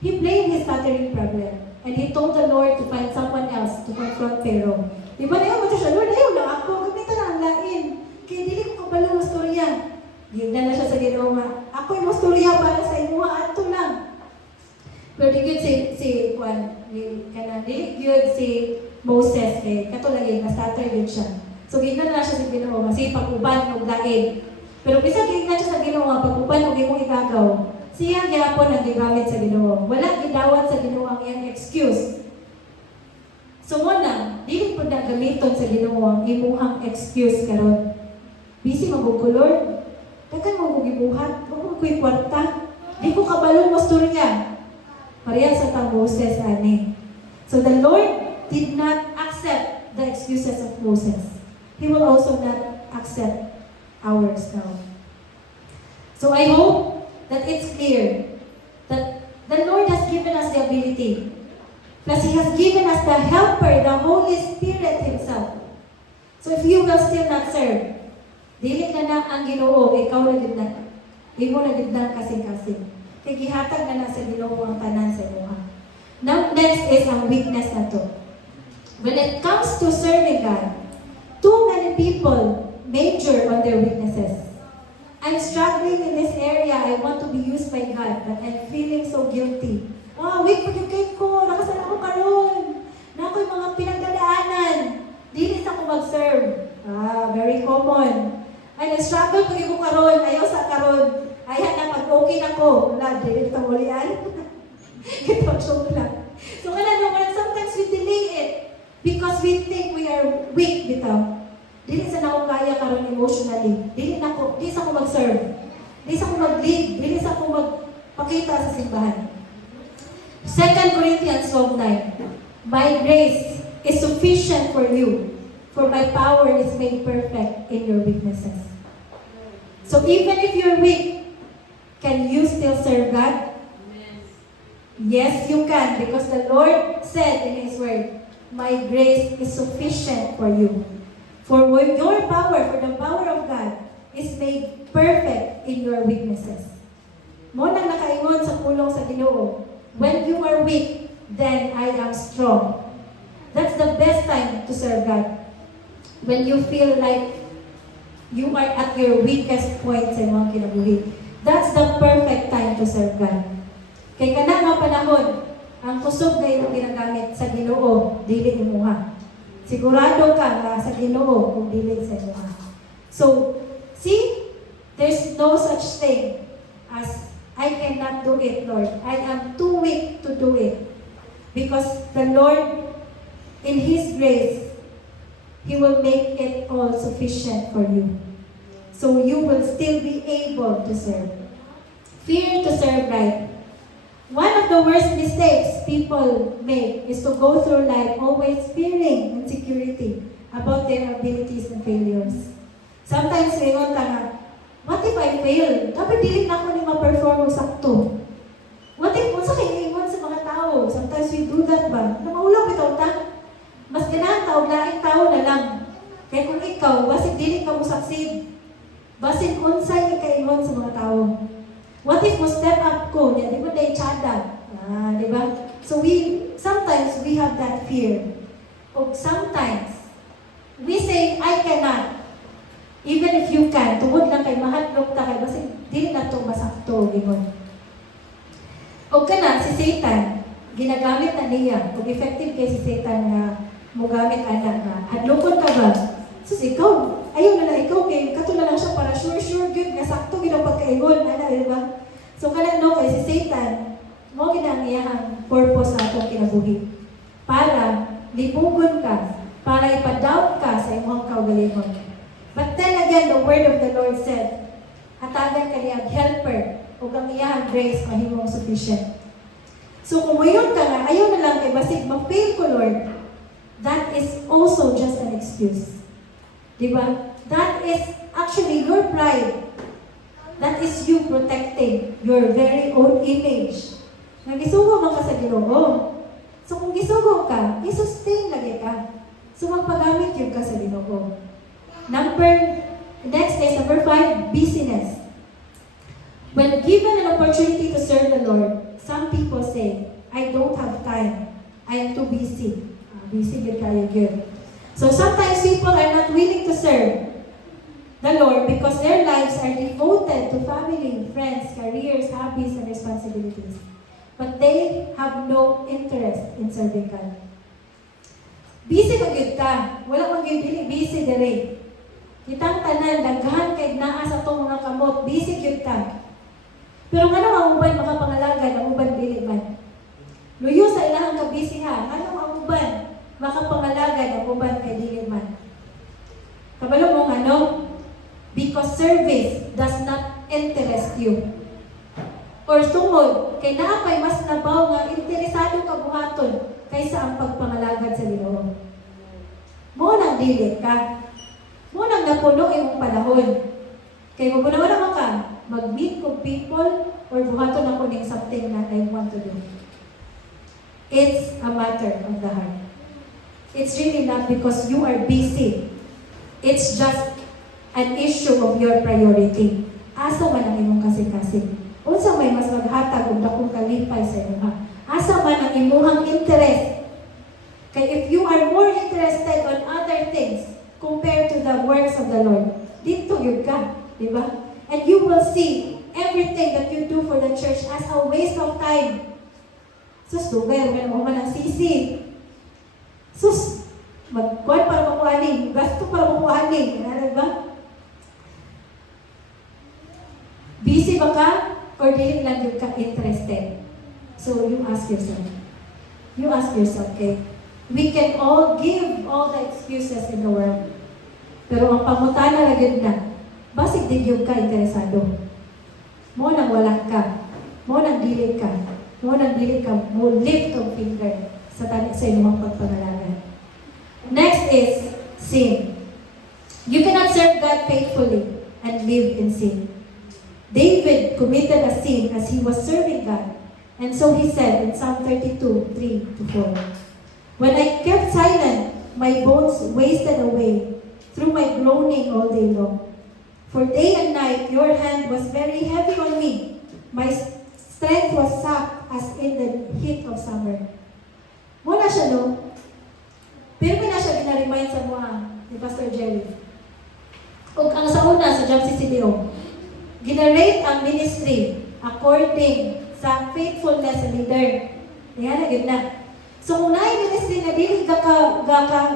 he blamed his stuttering problem. And he told the Lord to find someone else to confront Pharaoh. Di ba na yun, siya, Lord, ayaw lang ako, gamitan na ang lain. Kaya dili ko kabalo ng storya. Gignan na siya sa Ginoo nga, ako yung storya para sa imuha, ato lang. Pero di good si Moses, kay kato lagi, na-stutter yun siya. So gignan na siya sa Ginoo, kasi pag-uban o lain. Pero bisa gignan siya sa Ginoo nga, pag-uban o imong igagaw, siya gyapon ang gigamit sa Ginoo. Wala gidawat sa Ginoo ang iyang excuse. So mo na, dili pud na gamiton sa Ginoo ang imuhang excuse karon. Busy magug ko Lord. Daghan mo gibuhat, mo ko'y kwarta. Di ko kabalo mo storya. Pareha sa tang Moses ani. So the Lord did not accept the excuses of Moses. He will also not accept ours now. So I hope that it's clear that the Lord has given us the ability. Plus, He has given us the helper, the Holy Spirit Himself. So if you will still not serve, dili na ang Ginoo, ikaw na gid na. Imo na gid na kasing-kasing. Kay gihatag na sa Ginoo ang tanan sa imo. Now, next is ang weakness na to. When it comes to serving God, too many people major on their weaknesses. I'm struggling in this area. I want to be used by God, but I'm feeling so guilty. Weak pag-ikay ko. Nakasala ko karon. Na ako'y mga pinagdadaanan. Dili sa ko mag-serve. Very common. Ay, na-struggle pag ko karon. Ayaw sa karon. Ay, na pag-okay na ko. Wala, dili ito mulian. Ito, joke lang. So, naman, sometimes we delay it because we think we are weak bitaw. Dili sa na ako kaya karon emotionally. Dili sa ko mag-serve. Dili sa ko mag-lead. Dili sa ko magpakita sa simbahan. 2 Corinthians 12:9. My grace is sufficient for you, for my power is made perfect in your weaknesses. So even if you're weak, can you still serve God? Yes, you can, because the Lord said in His Word, my grace is sufficient for you. For your power, for the power of God, is made perfect in your weaknesses. Mo nang nakaingon sa pulong sa Ginoo, when you are weak, then I am strong. That's the best time to serve God. When you feel like you are at your weakest point sa imong kinabuhi, that's the perfect time to serve God. Kay kana nga panahon, ang kusog na imong ginagamit sa Ginoo, dili imuha. Sigurado ka na sa Ginoo kung dili sa imo. So, see, there's no such thing as I cannot do it, Lord. I am too weak to do it. Because the Lord, in His grace, He will make it all sufficient for you. So you will still be able to serve. Fear to serve right. One of the worst mistakes people make is to go through life always fearing insecurity about their abilities and failures. Sometimes ngayon nga, what if I fail? Dapat dili na ako ni ma-perform sakto. do that ba? Na maulaw bitaw ta. Mas ganahan ta og laing tao na lang. Kaya kung ikaw, basig dili ka mo succeed. Basig unsay ikaingon sa mga tao. What if mo step up ko? Di ba day chada? Di ba? So sometimes we have that fear. O sometimes, we say, I cannot. Even if you can, tungod lang kay mahadlok ta kay basig dili na to masakto gingon. O kana si Satan, ginagamit na niya, kung effective kay si Satan na mugamit anak na, hadlokon ka ba? Sus, ikaw, ayaw na lang ikaw, kay katula lang siya para sure, good, nga sakto, ginang pagkaingon, di ba? So, kanan no, kay si Satan, mo ginangiyahang purpose sa atong kinabuhi. Para libugon ka, para ipa-doubt ka sa imong kaugalingon. But then again, the word of the Lord said, hatagan ka niya helper, o kang iyahang grace mahimong sufficient. So kung mayroon ka nga, ayaw na lang kay basig, mag-fail ko Lord, that is also just an excuse. Diba? That is actually your pride. That is you protecting your very own image. Nagisugo man ka sa Ginoo. So kung gisugo ka, i-sustain lagi ka. So magpagamit yun ka sa Ginoo. Next is number 5, busyness. When given an opportunity to serve the Lord, some people say, I don't have time. I am too busy. Busy with kaya good. So sometimes people are not willing to serve the Lord because their lives are devoted to family, friends, careers, hobbies, and responsibilities. But they have no interest in serving God. Busy magyud ka. Wala magyud dili busy dere. Kitang tanan daghan kay naa sa tong mga kamot, busy gyud ka. Pero ngano ang uban makapangalaga ng uban dili man? Luyo sa ilahang kabisi ha. Ngano ang uban makapangalaga ng uban kay dili man? Kabalo mo ano? Because service does not interest you. Or tungod, kay naapay mas nabaw nga interesado ka buhaton kaysa ang pagpangalagad sa Ginoo. Mo nang dili ka. Mo nang napuno imong panahon. Kay mo naman ka, mag-meet with people or buhaton ako ng something that I want to do. It's a matter of the heart. It's really not because you are busy. It's just an issue of your priority. Asa man ang imong kasing-kasing. Unsa may mas maghatag og dakong kalipay sa imong. Asa man ang imong interest. Kay if you are more interested on other things compared to the works of the Lord, dito yun ka, di ba? And you will see everything that you do for the church as a waste of time. Sus, lugar, may naman ang sisi. Sus, magkuhan para makuhaning, gasto para makuhaning, ano ba? Busy ba ka? Or dili lang yung ka interested? So you ask yourself. You ask yourself, okay? We can all give all the excuses in the world. Pero ang pangutana lagyan na, basig din yung ka interesado. Mo nang wala ka. Mo nang dili ka. Mo nang dili ka. Mo lift ang finger sa inyong pagpangalanan. Next is sin. You cannot serve God faithfully and live in sin. David committed a sin as he was serving God. And so he said in Psalm 32, 3-4, When I kept silent, my bones wasted away through my groaning all day long. For day and night, your hand was very heavy on me. My strength was sapped as in the heat of summer. Muna siya, no? Pero na siya ginaremind sa mga ni Pastor Jerry. O ang sa una, sa Job CCDO, ginarate ang ministry according sa faithfulness sa leader. Yan na, yun na. So, kung ministry na dili ka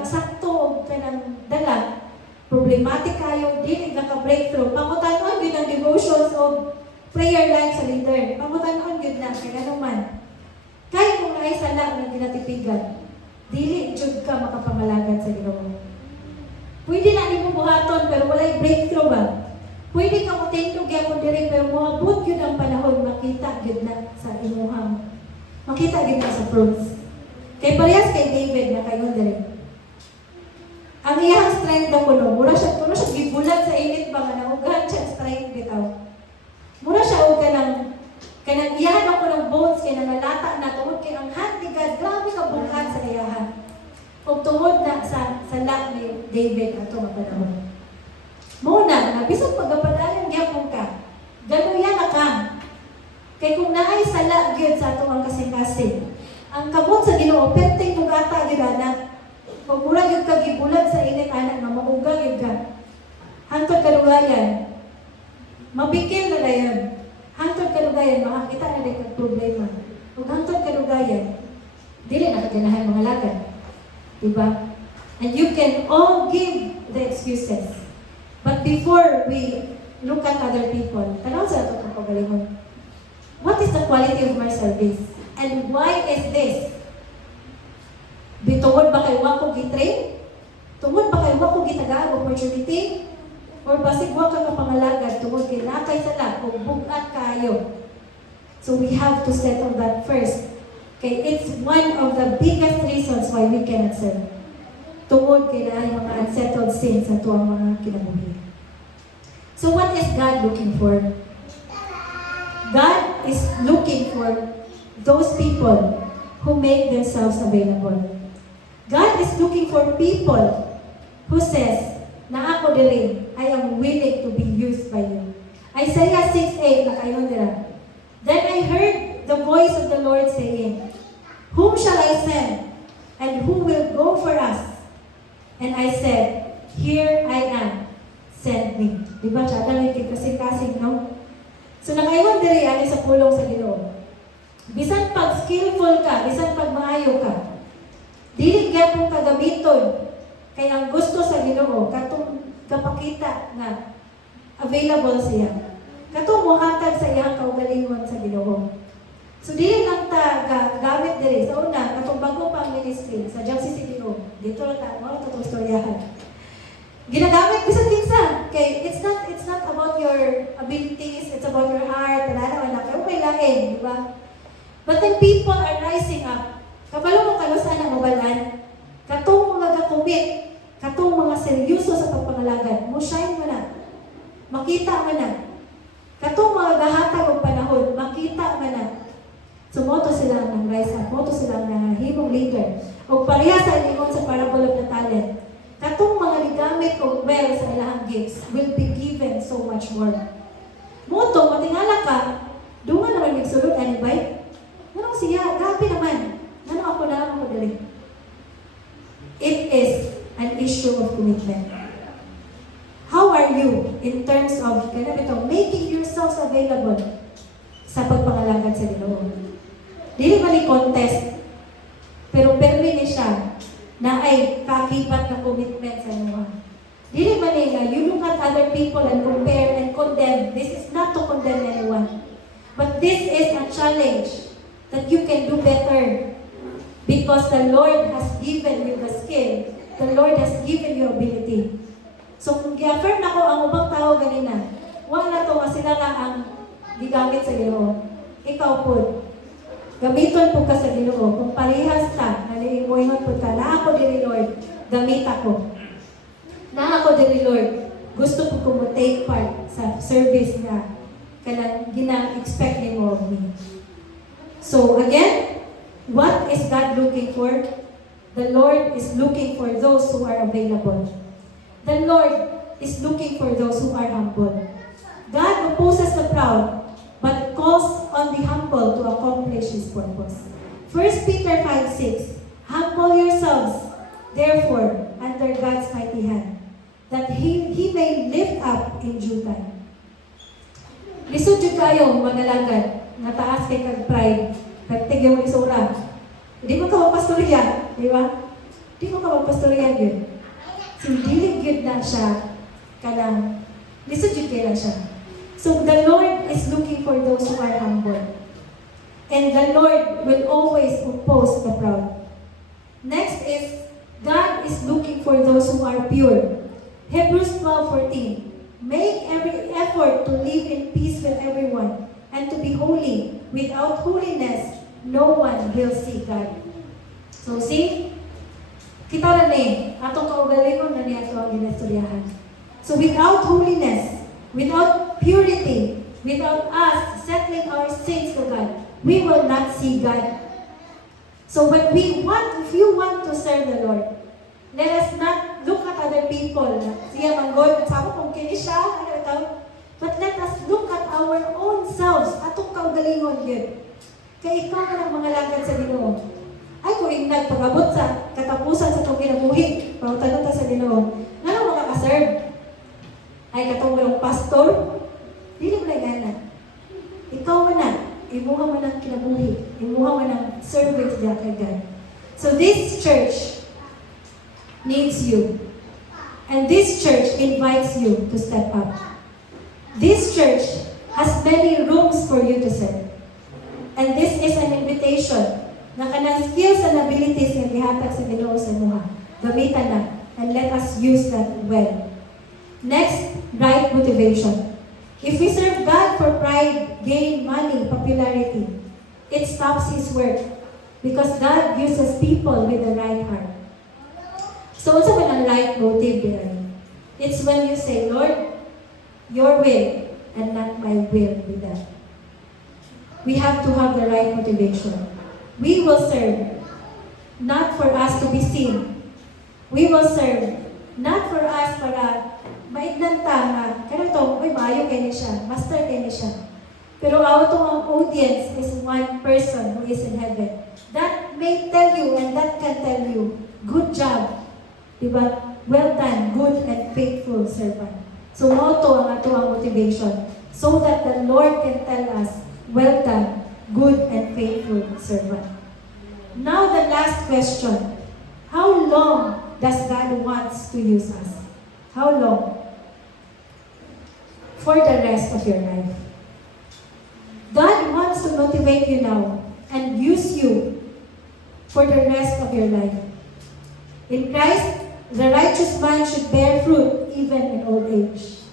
sakto o kanang dala, problematic kayo, dili ka breakthrough. Pangutanon yun ang devotions o prayer line sa leader. Pangutanon yun na, kaya naman. Kahit kung naay sala na ginatipigan, dili jud ka makapamalagan sa Ginoo. Pwede na ni mo buhaton pero walay breakthrough ba? Pwede ka mo tindog gyapon diri pero moabot yun ang panahon makita gyud na sa imuhang. Makita gyud na sa fruits. Kay parehas kay David na kayon diri. Ang iyang strength daw kuno, mura siya gibulat sa init ba nga naugan siya strength bitaw. Mura siya og kanang iyahan ako ng bones kay nangalata na tungod kay ang hand ni God, grabe ka ito mga panahon. Muna, na bisag pagapadayon gyapon ka, ganuyan na ka. Kay kung naay sala gyud sa ato ang kasing-kasing, ang kabot sa Ginoo perting bugata gyud ana. Kung mura gyud ka gibulag sa init anak nga mauga gyud ka. Hangtod kalugayan, mabikil na dayon. Hangtod kalugayan, makakita na din kag problema. Ug hangtod kalugayan, dili na kaganahan mga lagad. Diba? And you can all give the excuses. But before we look at other people, tanaw sa ato kung pagalingon. What is the quality of my service? And why is this? Bitungod ba kayo wako gitrain? Tungod ba kayo wako gitagaan opportunity? Or basig wa ka kapangalagad tungod kay nakay sala o bugat kayo? So we have to settle that first. Okay, it's one of the biggest reasons why we cannot serve. Tungod kay na mga unsettled sins sa tuwang mga kinabuhi. So what is God looking for? God is looking for those people who make themselves available. God is looking for people who says, na ako diri, I am willing to be used by you. Isaiah 6:8, nakayon dira. Then I heard the voice of the Lord saying, whom shall I send? And who will go for us? And I said, here I am, send me. Diba siya? Dahil kasing-kasing, no? So nakayon diri, ani sa pulong sa Ginoo. Bisan pag skillful ka, bisan pag maayo ka, dili gyapon ka gamiton. Kaya ang gusto sa Ginoo, katong kapakita na available siya. Katong muhatag sa iyang kaugalingon sa Ginoo. So dili lang ta gamit diri sa una katong bago pang ministry sa JCCDO. Dito lang ta mo to storyahan. Ginagamit bisan kinsa. Okay, it's not about your abilities, it's about your heart. Tanana man kayo may lain, di ba? But then people are rising up. Kabalo mo kalusan ang mabalan. Katong mga commit, katong mga seryoso sa pagpangalagad, mo shine mo na. Makita mo na. Katong mga gahatag og panahon, makita mo na. So, moto sila ng rise up, moto sila ng himong leader. O pareha sa ingon sa parable of the talent. Katong mga ligamit o well sa ilahang gifts will be given so much more. Moto, matingala ka, dungan naman nagsulod, ano ba? Nanong siya, gabi naman. Nanong ako na ako dali. It is an issue of commitment. How are you in terms of making yourselves available sa pagpangalagad sa Ginoo? Dili man ni contest, pero permi ni siya na ay kakibat na commitment sa inyo. Dili man ni nga, you look at other people and compare and condemn. This is not to condemn anyone. But this is a challenge that you can do better because the Lord has given you the skill. The Lord has given you ability. So kung gi-affirm na ko ang ubang tao ganina, wala to nga sila na ang gigamit sa Ginoo. Ikaw po, gamiton po ka sa Ginoo. Kung parehas ka, naliingon po ka, na ako diri Lord, gamit ako. Na ako diri Lord, gusto ko kung take part sa service na kanang gina-expect ni mo of me. So again, what is God looking for? The Lord is looking for those who are available. The Lord is looking for those who are humble. God opposes the proud, but calls on the humble to accomplish His purpose. 1 Peter 5:6, humble yourselves, therefore, under God's mighty hand, that He may lift up in due time. Lisod jud kayo mga lagad, nataas kay kag pride, kag tigyaw isura. Di mo ka magpastorya, di ba? Di mo ka magpastorya yun. So, dili gyud na siya kanang lisod jud kay lang siya. So the Lord is looking for those who are humble. And the Lord will always oppose the proud. Next is, God is looking for those who are pure. Hebrews 12:14. Make every effort to live in peace with everyone and to be holy. Without holiness, no one will see God. So see, kita na ni, atong kaugalingon na niya ito ang ginastoryahan. So without holiness, without purity, without us settling our sins to God, we will not see God. So if you want to serve the Lord, let us not look at other people. Siya manggod, sama kung kini siya, ano ito. But let us look at our own selves. Atong kaugalingon yun. Kaya ikaw na ng mga lagad sa Ginoo. Ay, kung ignag pag-abot sa katapusan sa itong kinabuhi, pautanong ta sa Ginoo, nga lang makakaserve. Ay, katong merong pastor, dili mo na gana. Ikaw man na, imuha mo ng kinabuhi, imuha mo ng service diya kay God. So this church needs you. And this church invites you to step up. This church has many rooms for you to serve. And this is an invitation na kanang skills and abilities nga gihatag sa Ginoo sa imuha. Gamitan na and let us use that well. Next, right motivation. If we serve God for pride, gain, money, popularity, it stops His work because God uses people with the right heart. So what's an right motive there? It's when you say, Lord, your will and not my will be done. We have to have the right motivation. We will serve not for us to be seen. We will serve not for us para maignanta nga, kaya ito, may maayo kayo siya, master kayo siya. Pero ang audience is one person who is in heaven. That may tell you and that can tell you, good job. Diba? Well done, good and faithful servant. So, motto ang ato ang motivation. So that the Lord can tell us, well done, good and faithful servant. Now the last question. How long does God wants to use us? How long? For the rest of your life. God wants to motivate you now and use you for the rest of your life. In Christ, the righteous man should bear fruit even in old age.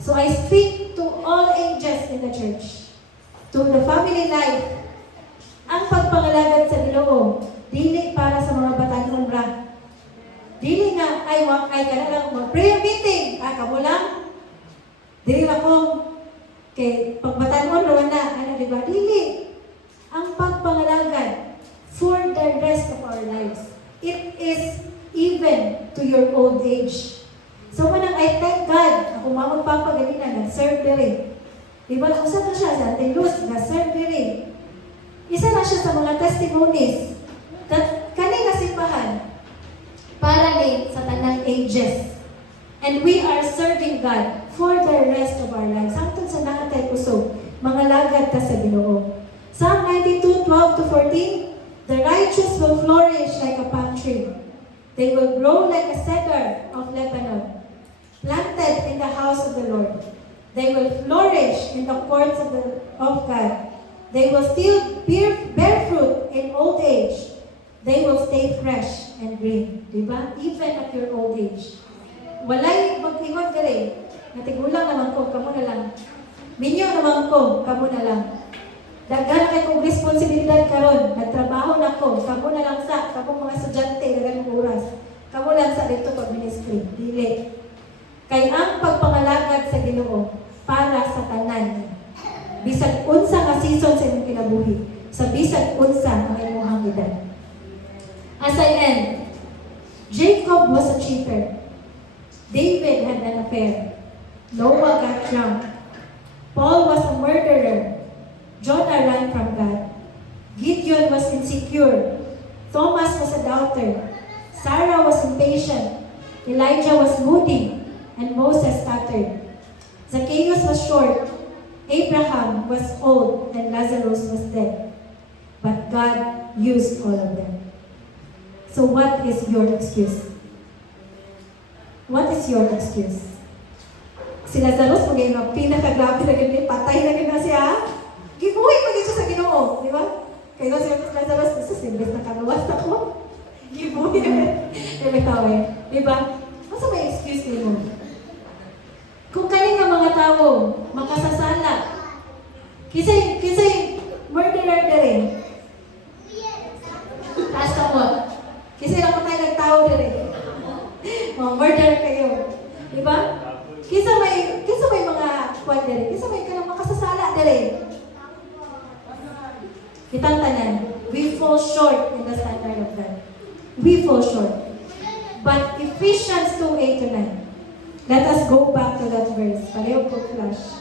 So I speak to all ages in the church, to the family life. Ang pagpangalagan sa Ginoo, dili para sa mga batanon ra. Dili nga, ay ka na lang mag-prayer meeting. Kamo lang. Dili na ko, kay pagbatanon ra na, diba? Dili. Ang pagpangalagan for the rest of our lives. It is even to your old age. So manang I thank God, ako mamang papagalina, nag-serve diri. Diba, usap na siya sa ating Luz, nag-serve diri. Isa na siya sa mga testimonies that kani kasimbahan para ni sa tanang ages. And we are serving God for the rest of our lives. Hangtod sa nakatay kusog, mga lagad ta sa Ginoo. Psalm 92:12-14, the righteous will flourish like a palm tree. They will grow like a cedar of Lebanon, planted in the house of the Lord. They will flourish in the courts of God. They will still bear fruit in old age. They will stay fresh and green. Diba? Even at your old age. Walay mag-ingon ka rin. Natigulang naman ko, kamo na lang. Minyo naman ko, kamo na lang. Daghan kay kong responsibilidad karon, nagtrabaho na ko, kamo na lang sa, kamo mga estudyante, daghan ng oras. Kamo lang sa dito pag ministry. Dili. Kay ang pagpangalagad sa Ginoo para sa tanan. Bisag unsa nga season sa imong kinabuhi, sa bisag unsa ang imong edad. As I end, Jacob was a cheater. David had an affair. Noah got drunk. Paul was a murderer. Jonah ran from God. Gideon was insecure. Thomas was a doubter. Sarah was impatient. Elijah was moody. And Moses stuttered. Zacchaeus was short. Abraham was old. And Lazarus was dead. But God used all of them. So what is your excuse? What is your excuse? Si Lazarus, magiging pinakagrabe na ganyan, patay na ganyan siya. Gibuhay pa siya sa Ginoo, di ba? Kaya si Lazarus, sa simbes na kaluwas ako. Gibuhay na. May tawin. Di ba? Masa may excuse niyo mo? Kung kaning nga mga tao, makasasala, kisay murderer na rin. Taas ka mo. Kisay lang po tayo nagtao na rin. Murder kayo. Di ba? Kisa may mga kwan na rin. Kisa may kanang makasasala na rin. Kitang tanan, we fall short in the standard of God. We fall short. But if Ephesians 2:8 to 9. Let us go back to that verse. Pareho po flash.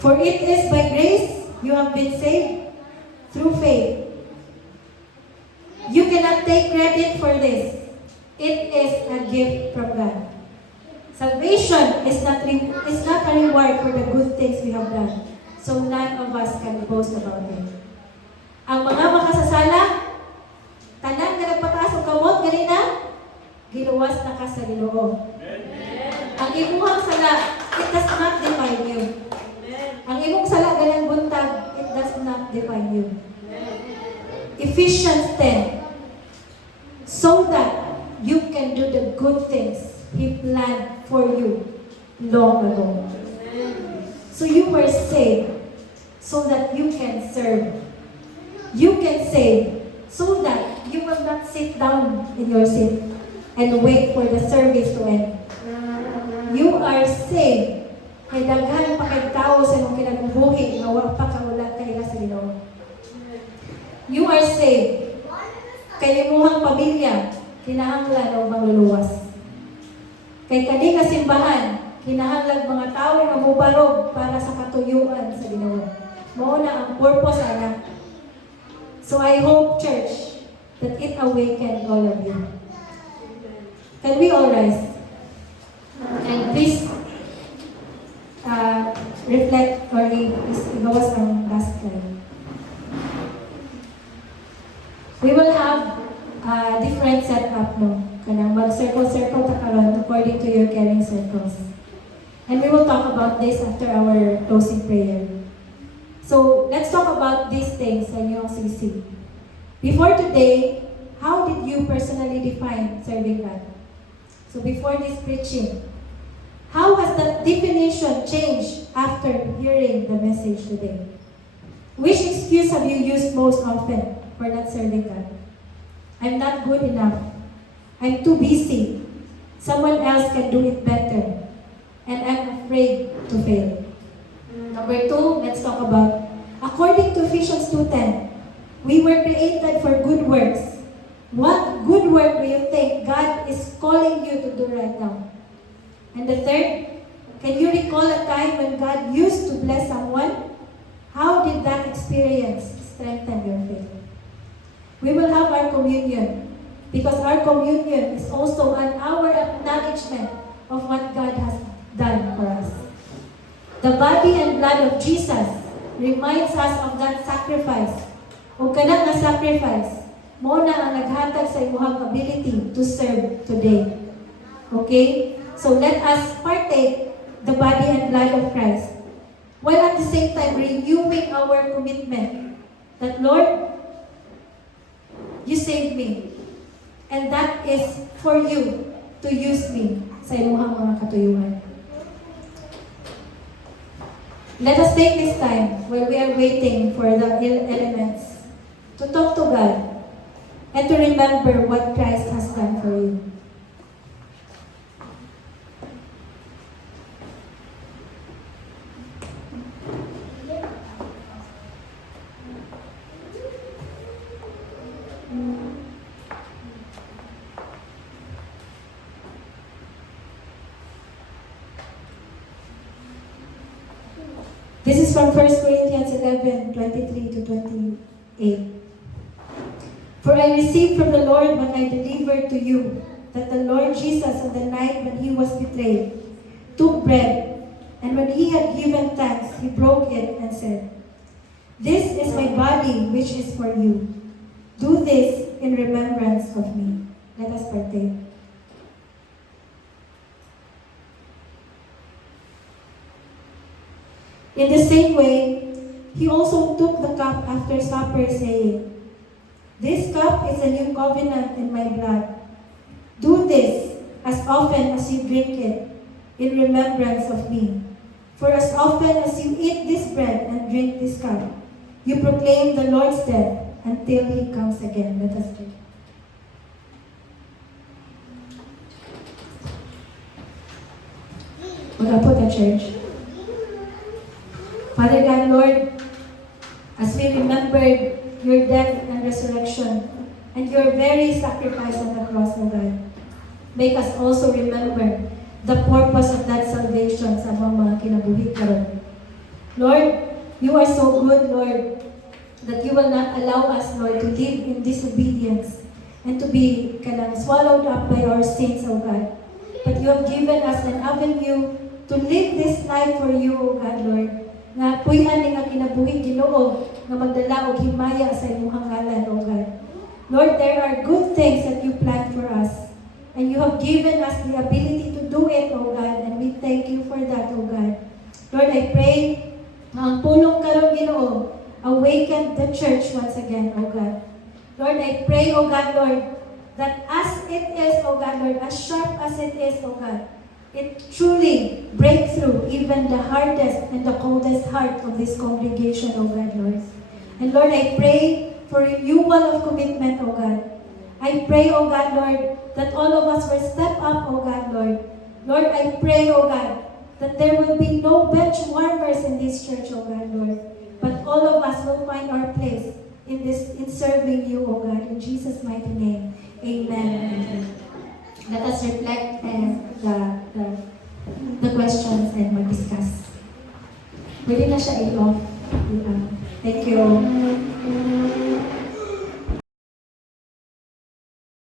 For it is by grace you have been saved through faith. You cannot take credit for this. It is a gift from God. Salvation is not a reward for the good things we have done. So none of us can boast about it. Ang mga makasasala, tanan nga nagpataas og kamot ganina, giluwas na ka sa Ginoo. Ang imuhang sala, it does not define you. Ang imong sala ganang buntag, it does not define you. Ephesians 10. So that you can do the good things He planned for you long ago. So you were saved so that you can serve. You can save so that you will not sit down in your seat and wait for the service to end. You are saved kay daghan pa kay tao sa imong kinabuhi nga wa pa kaula kay sa Ginoo. You are saved kay imong pamilya kinahanglan og mangluluwas. Kay kani nga simbahan kinahanglan mga tao nga mobarog para sa katuyuan sa Ginoo. Mao na ang purpose ana. So I hope, church, that it awakened all of you. Can we all rise? And please reflect or igawas ang last slide. We will have a different setup, no? Kanang mag-circle-circle ta karon according to your caring circles. And we will talk about this after our closing prayer. So, let's talk about these things sa inyong CC. Before today, how did you personally define serving God? So, before this preaching, how has that definition changed after hearing the message today? Which excuse have you used most often for not serving God? I'm not good enough. I'm too busy. Someone else can do it better. And I'm afraid to fail. Number 2, let's talk about, according to Ephesians 2:10, we were created for good works. What good work do you think God is calling you to do right now? And the third, can you recall a time when God used to bless someone? How did that experience strengthen your faith? We will have our communion because our communion is also our acknowledgement of what God has done for us. The body and blood of Jesus reminds us of that sacrifice. O kanang nga sacrifice, mo na ang naghatag sa imuhang ability to serve today. Okay? So let us partake the body and blood of Christ, while at the same time renewing our commitment that, Lord, you saved me. And that is for you to use me sa imuhang mga katuyuan. Let us take this time while we are waiting for the elements to talk to God and to remember what Christ has done for you. This is from 1 Corinthians 11:23 to 28. For I received from the Lord what I delivered to you, that the Lord Jesus on the night when he was betrayed, took bread, and when he had given thanks, he broke it and said, "This is my body which is for you. Do this in remembrance of me." Let us partake. In the same way, he also took the cup after supper, saying, "This cup is a new covenant in my blood. Do this as often as you drink it in remembrance of me. For as often as you eat this bread and drink this cup, you proclaim the Lord's death until he comes again." Let us pray. Mag-apo the church. Father God, Lord, as we remembered your death and resurrection and your very sacrifice on the cross, O God. Make us also remember the purpose of that salvation sa mga kinabuhi karon. Lord, you are so good, Lord, that you will not allow us, Lord, to live in disobedience and to be swallowed up by our sins, O God. But you have given us an avenue to live this life for you, O God, Lord. Nga puyan ni nga kinabuhi Ginoo nga magdala og himaya sa imong ngalan, O God. Lord, there are good things that you plan for us. And you have given us the ability to do it, O God, and we thank you for that, O God. Lord, I pray na ang pulong karon Ginoo, awaken the church once again, O God. Lord, I pray, O God, Lord, that as it is, O God, Lord, as sharp as it is, O God, it truly breaks through even the hardest and the coldest heart of this congregation, O God, Lord. And Lord, I pray for renewal of commitment, O God. I pray, O God, Lord, that all of us will step up, O God, Lord. Lord, I pray, O God, that there will be no bench warmers in this church, O God, Lord. But all of us will find our place in serving you, O God, in Jesus' mighty name. Amen. Let us reflect and the questions and mag-discuss. Pwede na siya i-off.